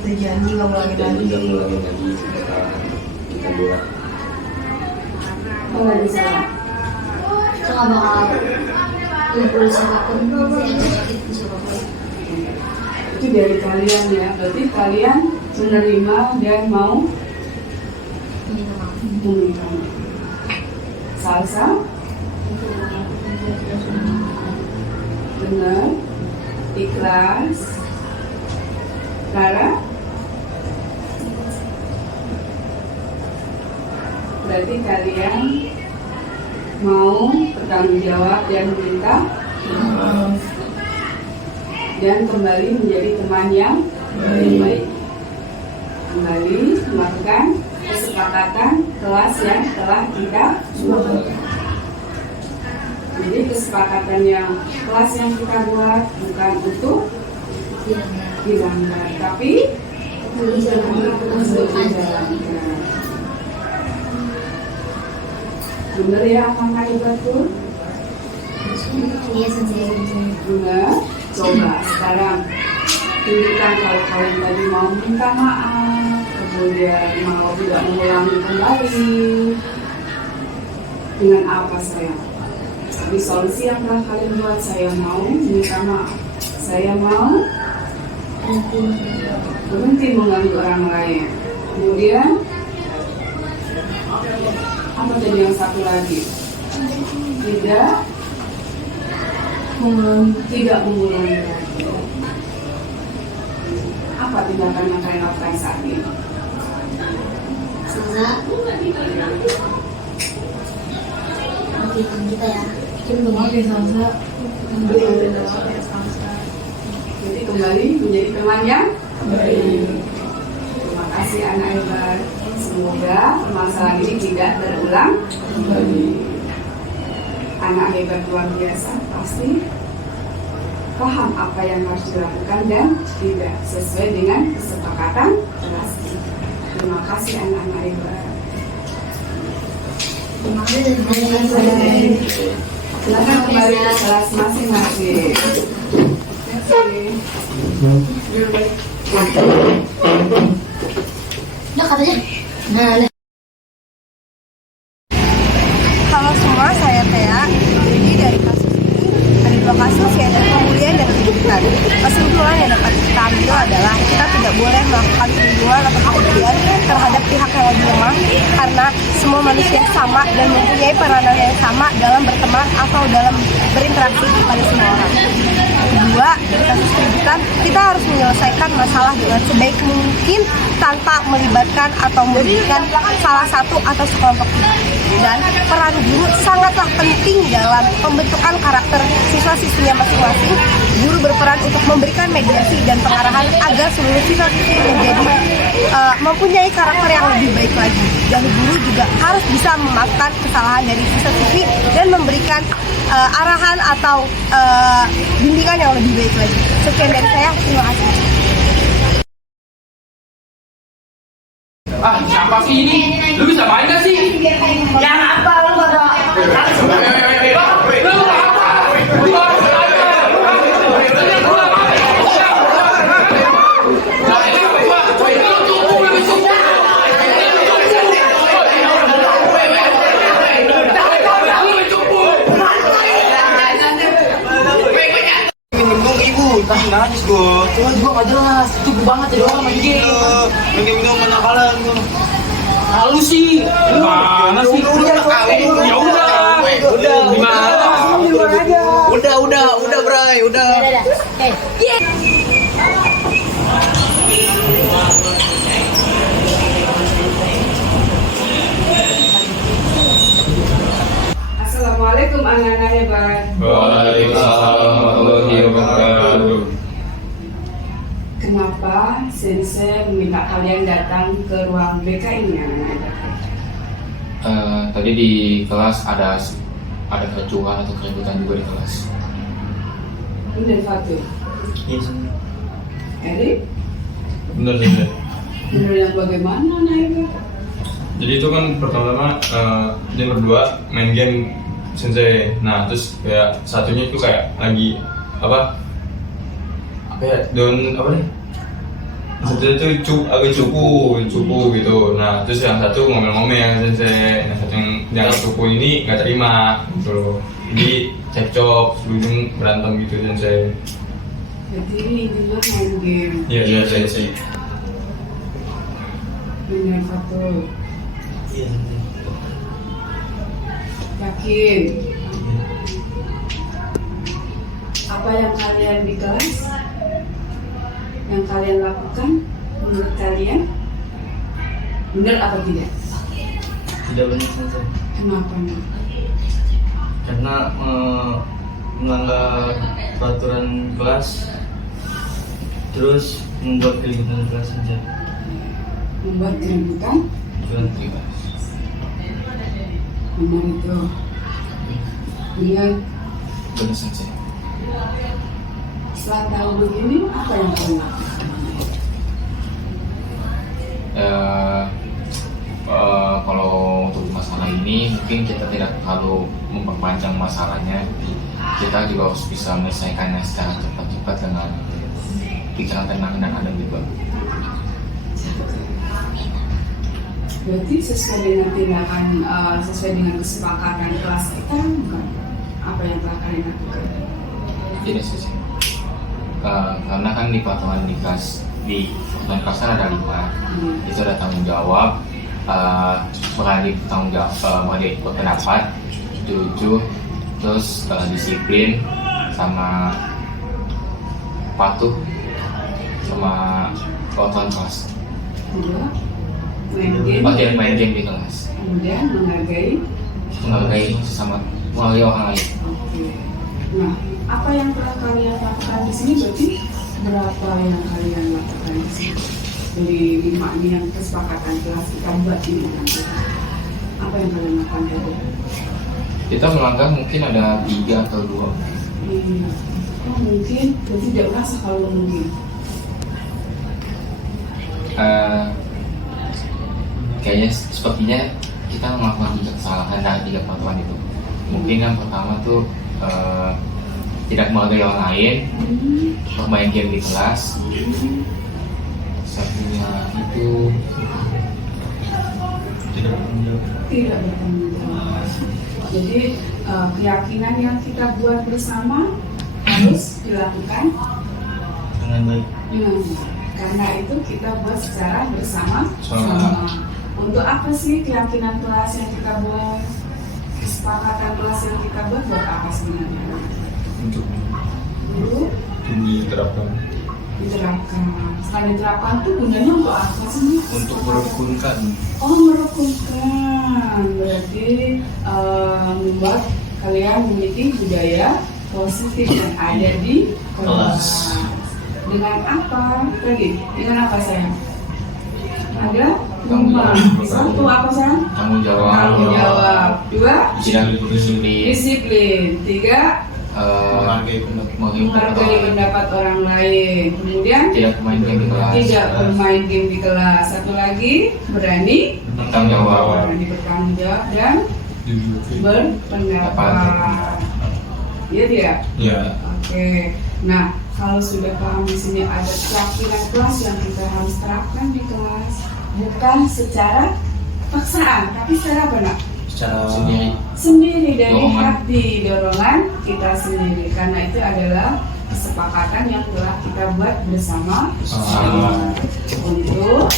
Kita janji nggak ulangin Dan lagi. tidak mengulangi lagi kesalahan kita buat. Apa lagi salah? Kita nggak bakal Itu dari kalian ya, berarti kalian menerima dan mau meminta maaf. Salsa, benar, ikhlas, Rara, berarti kalian mau bertanggung jawab dan meminta maaf dan kembali menjadi teman yang baik. Kembali melakukan kesepakatan kelas yang telah kita buat. Jadi kesepakatan yang kelas yang kita buat bukan untuk dilanggar, tapi untuk dijalankan. Benar ya, Akang Ibatul? Iya, sendiri. Benar. Coba sekarang tunjukkan kalau kalian tadi mau minta maaf, kemudian mau tidak mengulangi kembali. Dengan apa sayang? Di solusi yang telah kalian buat, saya mau minta maaf. Saya mau berhenti mengganggu orang lain. Kemudian apa tadi yang satu lagi? Tidak mengulangi lagi. Apa tindakan yang kalian lakukan saat ini? Salsa. Maafkan kita ya. Oke, Salsa. Jadi kembali menjadi teman yang baik. Terima kasih anak hebat. Semoga permasalahan ini tidak terulang kembali. Anak hebat luar biasa, pasti paham apa yang harus dilakukan dan tidak sesuai dengan kesepakatan kelas. Terima kasih anak-anak hebat. Terima kasih. Silakan kembali ke kelas masing-masing. Nah, katanya. Nah. Halo semua, saya Thea. Jadi dari kasus ini ada dua kasus, yaitu pembulian dan penjulukan. Kesimpulan yang dapat kita ambil adalah kita tidak boleh melakukan perlindungan atau pembulian terhadap pihak yang lebih lemah, karena semua manusia sama dan mempunyai peranan yang sama dalam berteman atau dalam berinteraksi kepada semua orang. Kedua, dari kasus penjulukan, kita harus menyelesaikan masalah dengan sebaik mungkin tanpa melibatkan atau merugikan salah satu atau sekelompok pihak. Dan peran guru sangatlah penting dalam pembentukan karakter siswa-siswinya masing-masing. Guru berperan untuk memberikan mediasi dan pengarahan agar seluruh siswa-siswi menjadi mempunyai karakter yang lebih baik lagi. Dan guru juga harus bisa memaafkan kesalahan dari siswa-siswi dan memberikan arahan atau bimbingan yang lebih baik lagi. Sekian dari saya, terima kasih. Ah, siapa sih ini? Lu bisa main gak sih? Yang apa lu pada? Kasih najis gue. Wah, gua gak jelas. Itu gue banget ya doang main game. Main game itu menakalan gue. Lalu sih. Gimana sih? Ya udah. Gimana? Udah, Bray, udah. Assalamualaikum anak-anak hebat. Waalaikumsalam warahmatullahi wabarakatuh. Kenapa Sensei meminta kalian datang ke ruang BK ini anak-anak hebat? Tadi di kelas ada kericuhan atau keributan juga di kelas. Bener Fatul? Iya. Erik? Bener sih. Bener yang bagaimana anak hebat? Jadi itu kan pertama-tama dia berdua main game Sensei. Nah terus kayak satunya itu kayak lagi apa ya daun apa nih? Satunya tuh agak cupu gitu. Nah terus yang satu ngomel-ngomel Sensei. Nah satu yang dianggap cupu ini nggak terima gitu loh. Jadi cekcok, sebelum berantem gitu sensei. Jadi intinya main game. Iya sensei. Benar Fatul. Iya. Yakin. Apa yang kalian di kelas, yang kalian lakukan, menurut kalian benar atau tidak? Tidak benar sensei. Kenapa nih? Karena melanggar peraturan kelas, terus membuat keributan kelas sensei. Membuat keributan? Benar. Benar itu. Benar. Benar sensei. Setelah tahu begini, apa yang kalian lakukan? Kalau untuk masalah ini mungkin kita tidak terlalu memperpanjang masalahnya. Kita juga harus bisa menyelesaikannya secara cepat-cepat dengan pikiran tenang dan adem juga. Berarti sesuai dengan tindakan, sesuai dengan kesepakatan kelas kita, bukan? Apa yang telah kalian lakukan? Jadi sih, karena kan di peraturan di kelas kan ada 5, itu ada tanggung jawab, berani bertanggung jawab, berani berpendapat, 7, terus disiplin, sama patuh, sama peraturan kelas. Kedua, main game di kelas. Kemudian menghargai sesama, menghargai orang lain. Oke. Nah, apa yang telah kalian lakukan di sini? Berarti berapa yang kalian lakukan di sini? Dari 5 ini yang kesepakatan kelas kita buat ini nanti. Apa yang kalian lakukan tadi? Kita melanggar mungkin ada 3 atau 2. Iya. Oh, mungkin, berarti tidak merasa kalau mungkin. Kayaknya sepertinya kita melakukan 3 kesalahan dari 3 peraturan itu. Mungkin yang pertama tuh tidak menghargai orang lain, bermain game di kelas. Satunya itu Tidak bertanggung jawab. Jadi keyakinan yang kita buat bersama harus dilakukan dengan baik. Karena itu kita buat secara bersama-sama. Untuk apa sih keyakinan kelas yang kita buat? Kesepakatan kelas yang kita buat apa sebenarnya? Untuk diterapkan. Setelah diterapkan tuh gunanya untuk apa sih? Untuk merukunkan. Oh, merukunkan. Berarti membuat kalian memiliki budaya positif yang ada di kelas. Dengan apa tadi? Dengan apa sayang? Ada 5. 1 apa sayang? tanggung jawab. 2 disiplin. 3 menghargai pendapat orang lain. Kemudian tidak bermain game di kelas. 1 lagi berani bertanggung jawab dan berpendapat. Iya tidak? Iya. Oke. Nah, kalau sudah paham di sini ada keyakinan kelas yang kita harus terapkan di kelas, bukan secara paksaan, tapi secara apa nak? Secara Sendiri dari hati, dorongan kita sendiri. Karena itu adalah kesepakatan yang telah kita buat bersama untuk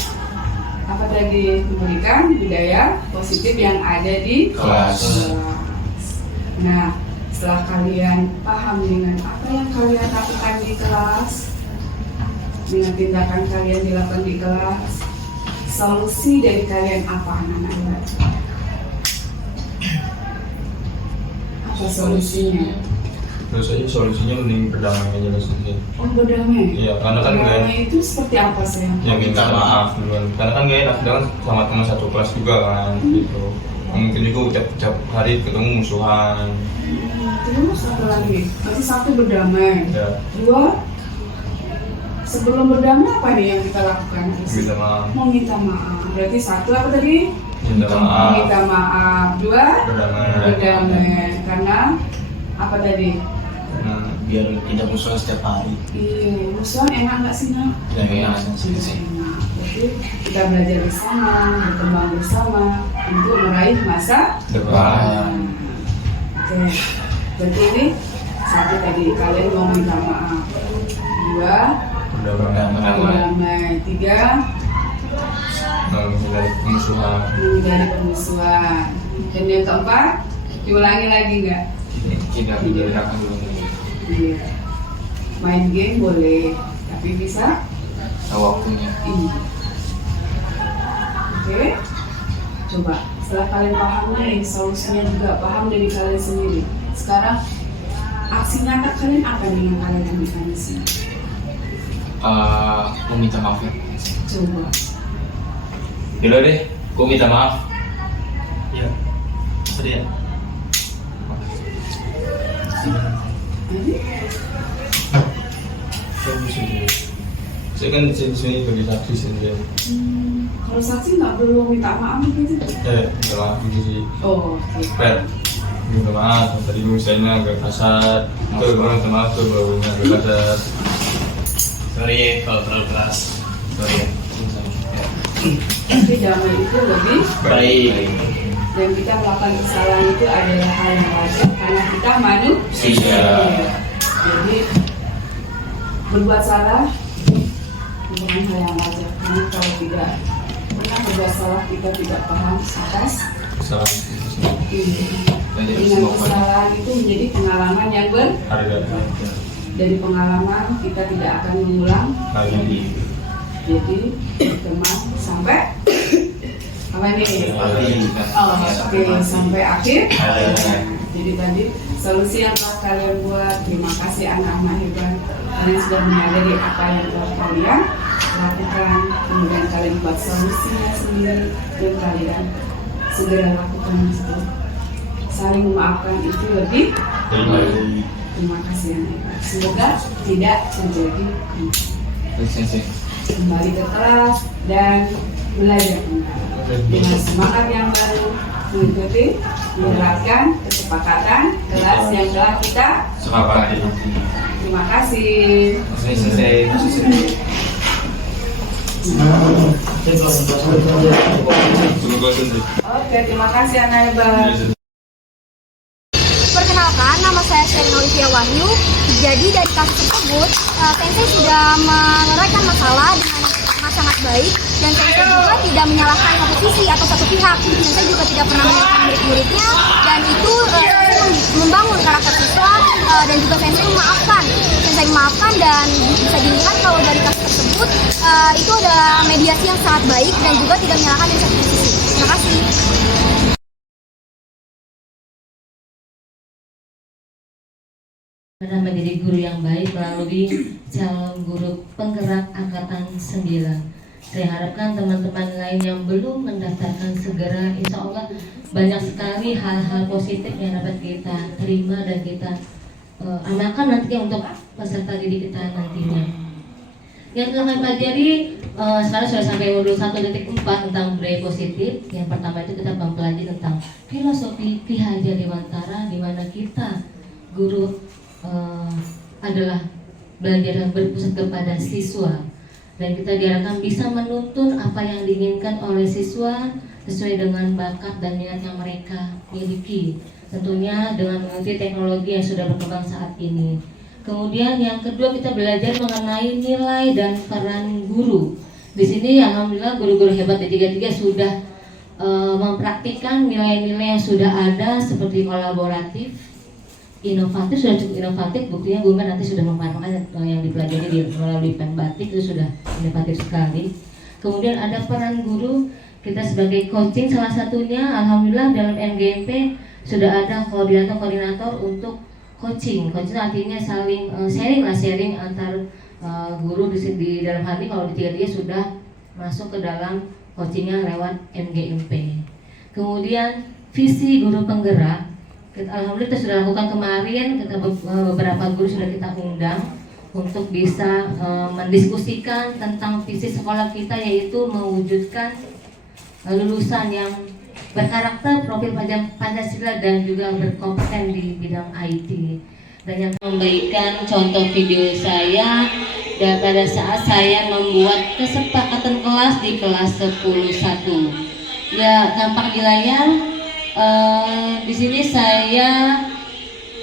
apa tadi, memberikan budaya positif yang ada di kelas. Nah, setelah kalian paham dengan apa yang kalian lakukan di kelas, dengan tindakan kalian dilakukan di kelas, solusi dari kalian apa anak-anak? Apa solusinya? Terus aja solusinya mending berdamai aja lah sih. Oh, berdamai? Iya, karena kan berdamai itu seperti apa sih? Ya minta maaf duluan. Karena kan gak enak dengan sama teman satu kelas juga kan, gitu. Mungkin juga tiap hari ketemu musuhan. Terus apa lagi? Berarti 1 berdamai. Ya. 2 sebelum berdamai apa nih yang kita lakukan? Minta maaf. Meminta maaf. Berarti 1 apa tadi? Minta maaf. Meminta maaf. 2 berdamai. Karena apa tadi? Biar tidak musuhan setiap hari. Iya, musuhan enak nggak sih nak? Ya, enak. Jadi kita belajar bersama, berkembang bersama untuk meraih masa depan. Oke. Berarti ini satu tadi kalian mau minta maaf. 2 berdamai. 3 menghindari pemusuhan. Dan yang keempat diulangi lagi nggak? Tidak digerakkan dulu. Iya. Main game boleh, tapi bisa Tahu waktunya. iya. Oke, coba setelah kalian paham nih, solusinya juga paham dari kalian sendiri. Sekarang aksi nyata kalian apa nih yang kalian ambilkan di sini? Meminta maaf ya. Coba. Yaudah deh, gue minta maaf. Ya, sedih ya. Saya kan di sini bagi saksi sendiri. Kalau saksi nggak perlu minta maaf gitu? Minta maaf gitu sih. Oh, oke. Per, minta maaf. Tadi misalnya agak kasar. Gue minta maaf tuh baunya agak kasar. Sorry kalau terlalu keras. Sorry ya. Tapi damai itu lebih Baik. dan kita melakukan kesalahan itu adalah hal yang wajar karena kita manusia. Jadi berbuat salah bukan hal yang wajar karena kalau tidak pernah berbuat salah kita tidak paham atas Salah. dengan kesalahan itu menjadi pengalaman yang Harga. dari pengalaman kita tidak akan mengulang Lagi. jadi teman sampai apa nih? Oke, sampai akhir. Jadi tadi solusi yang telah kalian buat, terima kasih anak-anak hebat. Kalian sudah menyadari apa yang telah kalian lakukan, kemudian kalian buat solusinya sendiri dan kalian segera lakukan itu. Saling memaafkan itu lebih baik. Terima kasih anak hebat. Semoga tidak terjadi kembali ke kelas dan belajar dengan semangat yang baru, mengikuti menerapkan kesepakatan kelas yang telah kita Sepakati. terima kasih. Oke, terima kasih anak hebat. Perkenalkan, nama saya Sherina Olivia Wahyu. Jadi dari kasus tersebut, Sensei sudah menyelesaikan masalah dengan sangat baik dan Sensei juga tidak menyalahkan satu sisi atau satu pihak. Sensei juga tidak pernah menyalahkan murid-muridnya dan itu Sensei membangun karakter siswa dan juga Sensei memaafkan dan bisa dilihat kalau dari kasus tersebut itu ada mediasi yang sangat baik dan juga tidak menyalahkan dari satu sisi. Terima kasih. Pernah menjadi guru yang baik melalui calon guru penggerak angkatan 9. Saya harapkan teman-teman lain yang belum mendaftarkan segera, insya Allah banyak sekali hal-hal positif yang dapat kita terima dan kita amalkan nantinya untuk peserta didik kita nantinya. Yang telah kami pelajari sekarang sudah sampai modul 1.4 tentang budaya positif. Yang pertama itu kita mempelajari tentang filosofi Ki Hajar Dewantara, di mana kita guru adalah belajar yang berpusat kepada siswa dan kita diharapkan bisa menuntun apa yang diinginkan oleh siswa sesuai dengan bakat dan minat yang mereka miliki, tentunya dengan mengikuti teknologi yang sudah berkembang saat ini. Kemudian yang kedua kita belajar mengenai nilai dan peran guru. Di sini alhamdulillah guru-guru hebat di 33 sudah mempraktikkan nilai-nilai yang sudah ada seperti kolaboratif, inovatif, sudah cukup inovatif. Buktinya Bunda nanti sudah memanfaatkan yang dipelajari melalui pen batik, itu sudah inovatif sekali. Kemudian ada peran guru, kita sebagai coaching salah satunya. Alhamdulillah dalam NGMP sudah ada koordinator untuk coaching. Coaching artinya saling sharing antar guru di dalam hal ini. Kalau di 33 sudah masuk ke dalam coachingnya lewat NGMP. Kemudian visi guru penggerak, alhamdulillah kita sudah lakukan kemarin. Beberapa guru sudah kita undang untuk bisa mendiskusikan tentang visi sekolah kita, yaitu mewujudkan lulusan yang berkarakter, profil Pancasila dan juga berkompeten di bidang IT. Dan yang memberikan contoh video saya dan pada saat saya membuat kesepakatan kelas di kelas 10.1. Ya, tampak di layar. Di sini saya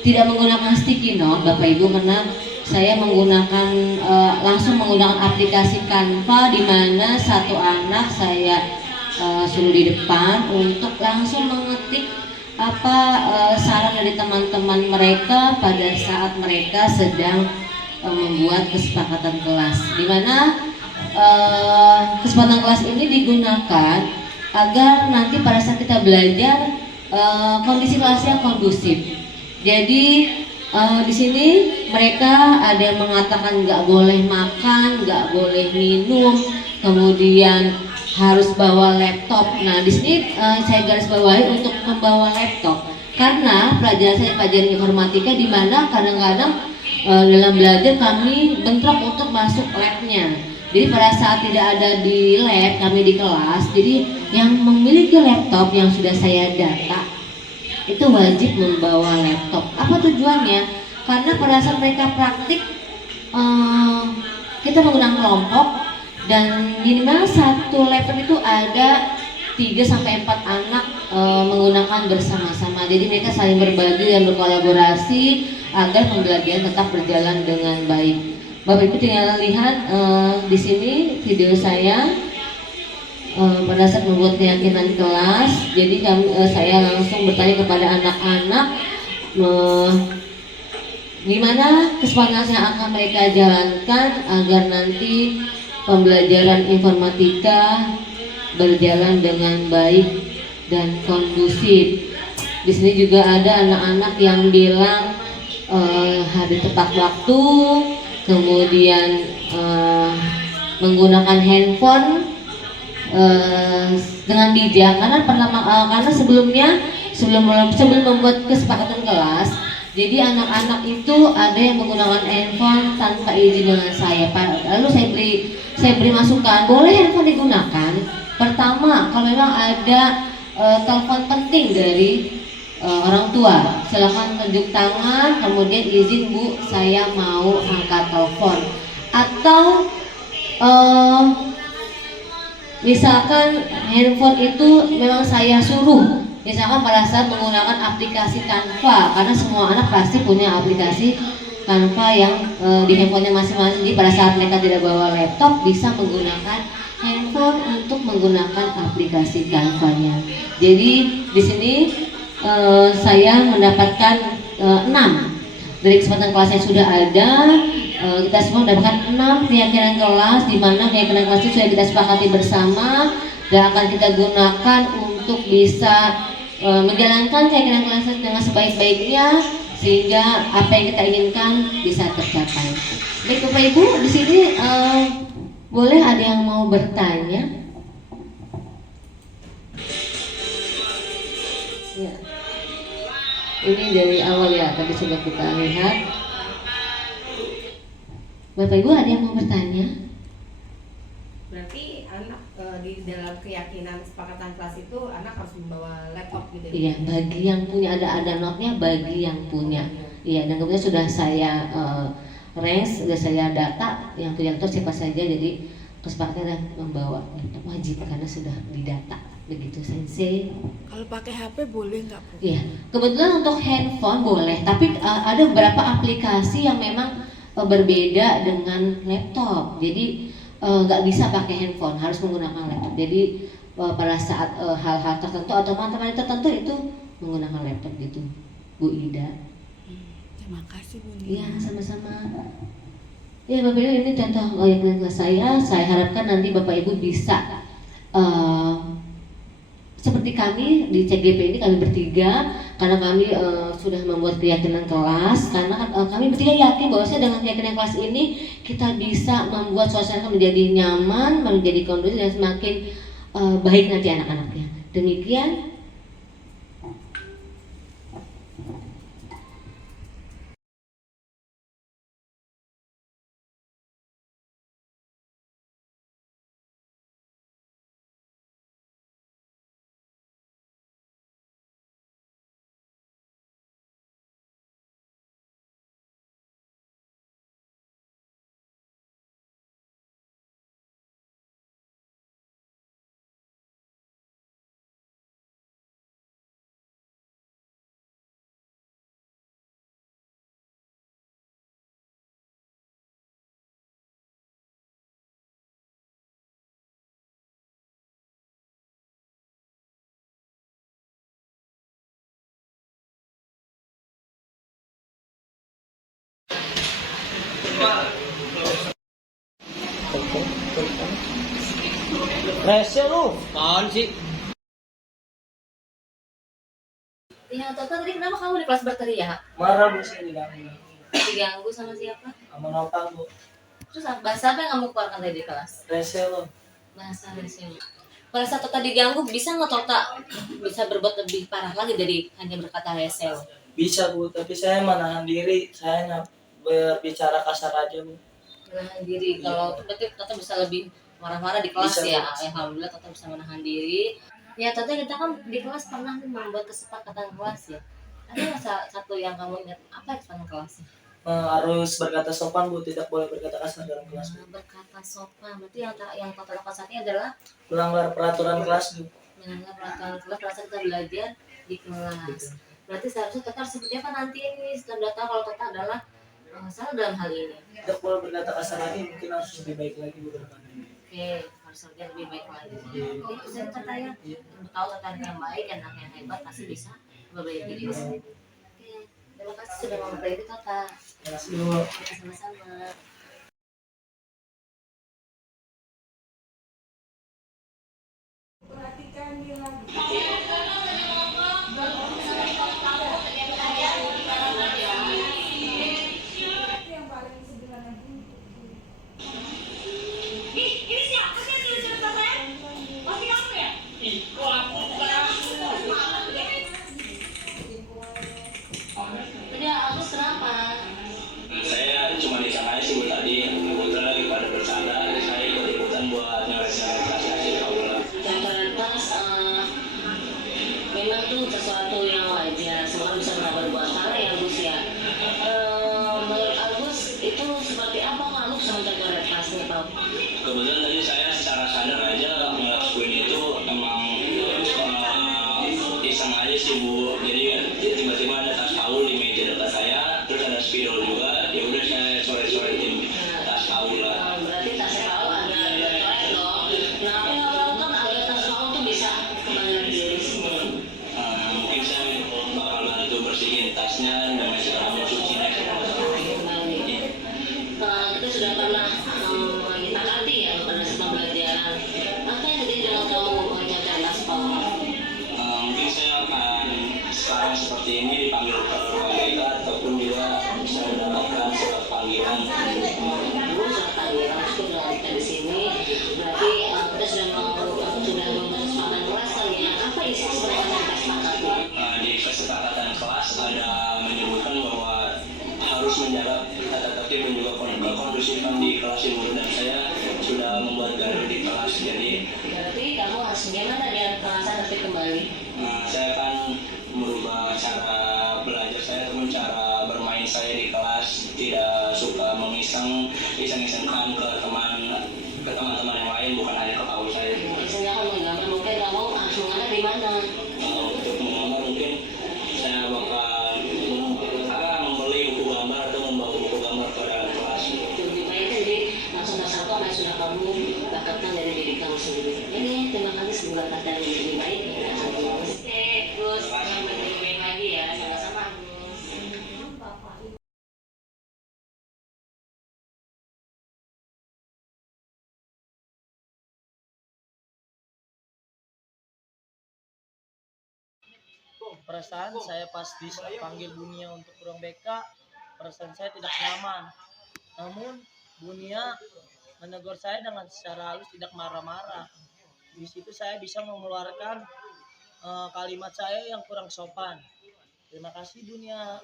tidak menggunakan sticky note Bapak Ibu, karena saya menggunakan langsung menggunakan aplikasi Canva, di mana satu anak saya suruh di depan untuk langsung mengetik apa saran dari teman-teman mereka pada saat mereka sedang membuat kesepakatan kelas, di mana kesempatan kelas ini digunakan agar nanti pada saat kita belajar kondisi kelasnya kondusif. Jadi di sini mereka ada yang mengatakan nggak boleh makan, nggak boleh minum, kemudian harus bawa laptop. Nah di sini saya garis bawahi untuk membawa laptop karena pelajaran saya pelajaran informatika, di mana kadang-kadang dalam belajar kami bentrok untuk masuk labnya. Jadi pada saat tidak ada di lab, kami di kelas, jadi yang memiliki laptop yang sudah saya data itu wajib membawa laptop. Apa tujuannya? Karena pada saat mereka praktik kita menggunakan kelompok, dan minimal satu laptop itu ada 3-4 anak menggunakan bersama-sama. Jadi mereka saling berbagi dan berkolaborasi agar pembelajaran tetap berjalan dengan baik. Bapak Ibu tinggal lihat di sini video saya pada saat membuat keyakinan kelas. Jadi saya langsung bertanya kepada anak-anak gimana kesepakatan yang akan mereka jalankan agar nanti pembelajaran informatika berjalan dengan baik dan kondusif. Di sini juga ada anak-anak yang bilang hari tepat waktu, kemudian menggunakan handphone dengan bijak, karena sebelum membuat kesepakatan kelas, jadi anak-anak itu ada yang menggunakan handphone tanpa izin dengan saya. Lalu saya beri masukan, boleh handphone digunakan. Pertama, kalau memang ada telepon penting dari orang tua, silakan tunjuk tangan, kemudian izin Bu, saya mau angkat telepon. Atau misalkan handphone itu memang saya suruh, misalkan pada saat menggunakan aplikasi Canva, karena semua anak pasti punya aplikasi Canva yang di handphonenya masing-masing. Jadi pada saat mereka tidak bawa laptop, bisa menggunakan handphone untuk menggunakan aplikasi Canva-nya. Jadi di sini saya mendapatkan 6 dari kesempatan kelas yang sudah ada. Kita semua mendapatkan 6 keyakinan kelas, di mana keyakinan kelas itu sudah kita sepakati bersama dan akan kita gunakan untuk bisa menjalankan keyakinan kelas dengan sebaik-baiknya, sehingga apa yang kita inginkan bisa tercapai. Baik Bapak Ibu, di sini boleh ada yang mau bertanya? Ya. Ini dari awal ya, tadi sudah kita lihat. Bapak Ibu ada yang mau bertanya? Berarti anak di dalam keyakinan kesepakatan kelas itu anak harus membawa laptop gitu ya? Iya, bagi yang punya, ada notnya bagi yang punya. Iya, dan kemudian sudah saya range, sudah saya data yang punya laptop siapa saja. Jadi kesepakatan adalah membawa laptop wajib karena sudah didata. Begitu Sensei. Kalau pakai HP boleh nggak Bu? Iya, kebetulan untuk handphone boleh, tapi ada beberapa aplikasi yang memang berbeda dengan laptop. Jadi nggak bisa pakai handphone, harus menggunakan laptop. Jadi pada saat hal-hal tertentu atau materi tertentu itu menggunakan laptop gitu, Bu Ida. Terima kasih Bu. Iya, sama-sama. Ya Bapak Ibu, ini contoh keyakinan kelas saya. Saya harapkan nanti Bapak Ibu bisa seperti kami di CGP ini, kami bertiga, karena kami sudah membuat keyakinan kelas, karena kami bertiga yakin bahwa dengan keyakinan kelas ini kita bisa membuat suasana menjadi nyaman, menjadi kondusif dan semakin baik nanti anak-anaknya. Demikian. Rese lu, apaan sih? Ya, Toto tadi kenapa kamu di kelas berteriak? Marah bu sih diganggu. Diganggu sama siapa? Sama nopal bu. Terus bahasa apa yang kamu keluarkan tadi di kelas? Rese lu. Bahasa rese. Pada saat Tota diganggu, bisa nggak Tota bisa berbuat lebih parah lagi dari hanya berkata rese? Bisa bu, tapi saya menahan diri. Saya hanya berbicara kasar aja bu. Menahan diri. Kalau berarti Tota bisa lebih marah-marah di kelas Bisa, ya. Bu. Alhamdulillah Tota bisa menahan diri. Ya Tota, kita kan di kelas pernah membuat kesepakatan kelas ya. Ada nggak satu yang kamu ingat, apa kesepakatan kelasnya? Harus berkata sopan bu, tidak boleh berkata kasar dalam kelas bu. Berkata sopan, berarti yang Tota lakukan saat ini adalah Melanggar peraturan kelas bu. melanggar peraturan kelas pada saat kita belajar di kelas. Berarti seharusnya Tota harus seperti apa nanti ini setelah data kalau Tota adalah salah dalam hal ini. Tidak boleh berkata kasar lagi, mungkin harus lebih baik lagi bu depan. Oke, harus lebih baik lagi. Itu saya Tota ya. Untuk tahu Tota yang baik, anak yang hebat pasti bisa memperbaiki diri sendiri. Oke, terima kasih sudah mau memperbaiki Tota. Terima kasih bu. Sama-sama. Tadi Agus kenapa? Saya cuma di sana sih bu tadi. Kebetulan lagi pada bercanda. Saya ikut-ikutan buat nyoret-nyoret kasih tahu lah. Netralitas memang tuh sesuatu yang wajar. Semua orang bisa berbuat salah ya Agus ya. Menurut Agus itu seperti apa Kak Agus sama netralitasnya Pak? Kebetulan tadi saya secara sadar aja ngelakuin itu emang iseng aja sih bu. Jadi tiba-tiba ada tas towel di meja dekat saya, terus ada spidol juga. Ya udah saya coret-coretin tas towel lah. Berarti tas towel ada coret dong. Nah apa yang kamu lakukan agar tas towel tuh bisa kembali lagi dari sini? Mungkin saya bakal bantu bersihin tasnya dan masih kamu cuci next. Kita sudah pernah kita nanti ya pada saat pembelajaran. Apa yang terjadi dengan kamu mencari tas towel? Mungkin saya akan sekarang seperti ini dipanggil ke KPK ataupun juga saya mendapatkan surat panggilan. Surat panggilan cukup dengan di sini. Berarti kita sudah membuat kesepakatan kelas kali ya. Apa isi sebenarnya kesepakatan? Di kesepakatan kelas ada menyebutkan bahwa harus menjaga tata tertib dan juga kondusifan di kelas ini, dan saya sudah membuat gaduh di kelas. Jadi berarti kamu harus gimana biar kelas tertib kembali? Saya akan merubah cara belajar saya ataupun cara bermain saya di kelas. Tidak suka iseng-isengkan ke teman-teman yang lain, bukan hanya ke kawan saya. Misalnya kamu menggambar, mungkin kamu harus mengambil di mana? Untuk menggambar mungkin saya bakal membeli buku gambar atau membawa buku gambar ke dalam kelas. Lebih baik jadi langsung dasar apa yang sudah kamu dapatkan dari diri kamu sendiri. Ini terima kasih semoga kata yang lebih baik ya. Oke, terus yang lebih baik lagi ya, sama-sama Gus. Perasaan saya pas dipanggil Bunia untuk ruang BK, perasaan saya tidak nyaman. Namun Bunia menegur saya dengan secara halus, tidak marah-marah. Di situ saya bisa mengeluarkan kalimat saya yang kurang sopan. Terima kasih Bunia.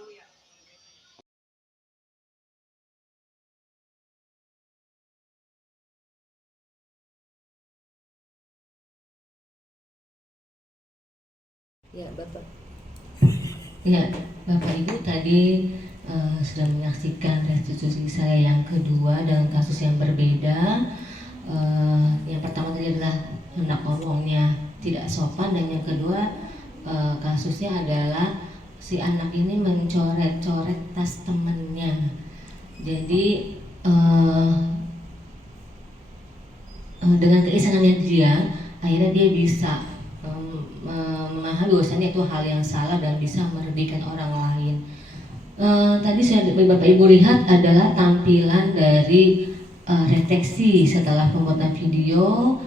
Ya betul. Ya Bapak Ibu tadi sudah menyaksikan restitusi saya yang kedua dengan kasus yang berbeda. Yang pertama tadi adalah hendak ngomongnya tidak sopan, dan yang kedua kasusnya adalah si anak ini mencoret-coret tas temannya. Jadi dengan keisengannya dia, akhirnya dia bisa memahami bahwasannya itu hal yang salah dan bisa merugikan orang lain. Tadi Bapak Ibu lihat adalah tampilan dari reteksi setelah pembuatan video,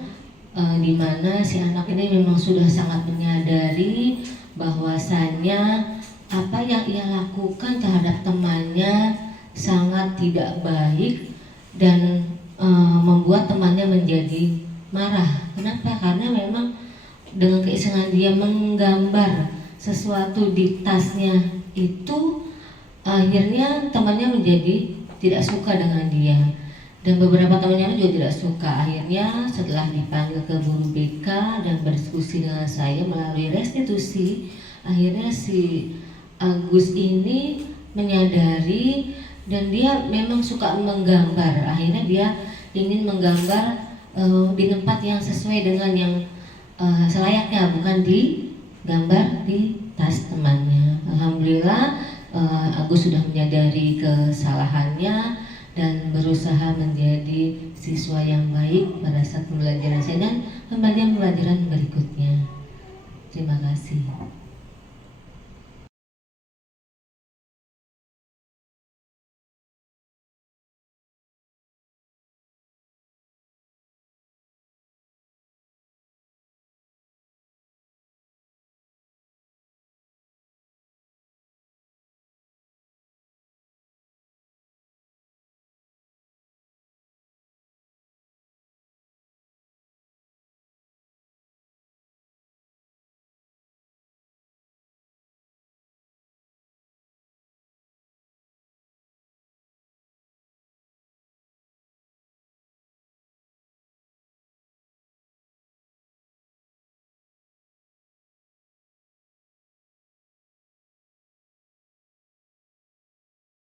di mana si anak ini memang sudah sangat menyadari bahwasannya apa yang ia lakukan terhadap temannya sangat tidak baik dan membuat temannya menjadi marah. Kenapa? Karena memang dengan keisengan dia menggambar sesuatu di tasnya itu, akhirnya temannya menjadi tidak suka dengan dia, dan beberapa temannya juga tidak suka. Akhirnya setelah dipanggil ke guru BK dan berdiskusi dengan saya melalui restitusi, akhirnya si Agus ini menyadari dan dia memang suka menggambar. Akhirnya dia ingin menggambar di tempat yang sesuai dengan yang selayaknya, bukan digambar di tas temannya. Alhamdulillah Agus sudah menyadari kesalahannya dan berusaha menjadi siswa yang baik pada saat pembelajaran saya dan pembelajaran berikutnya.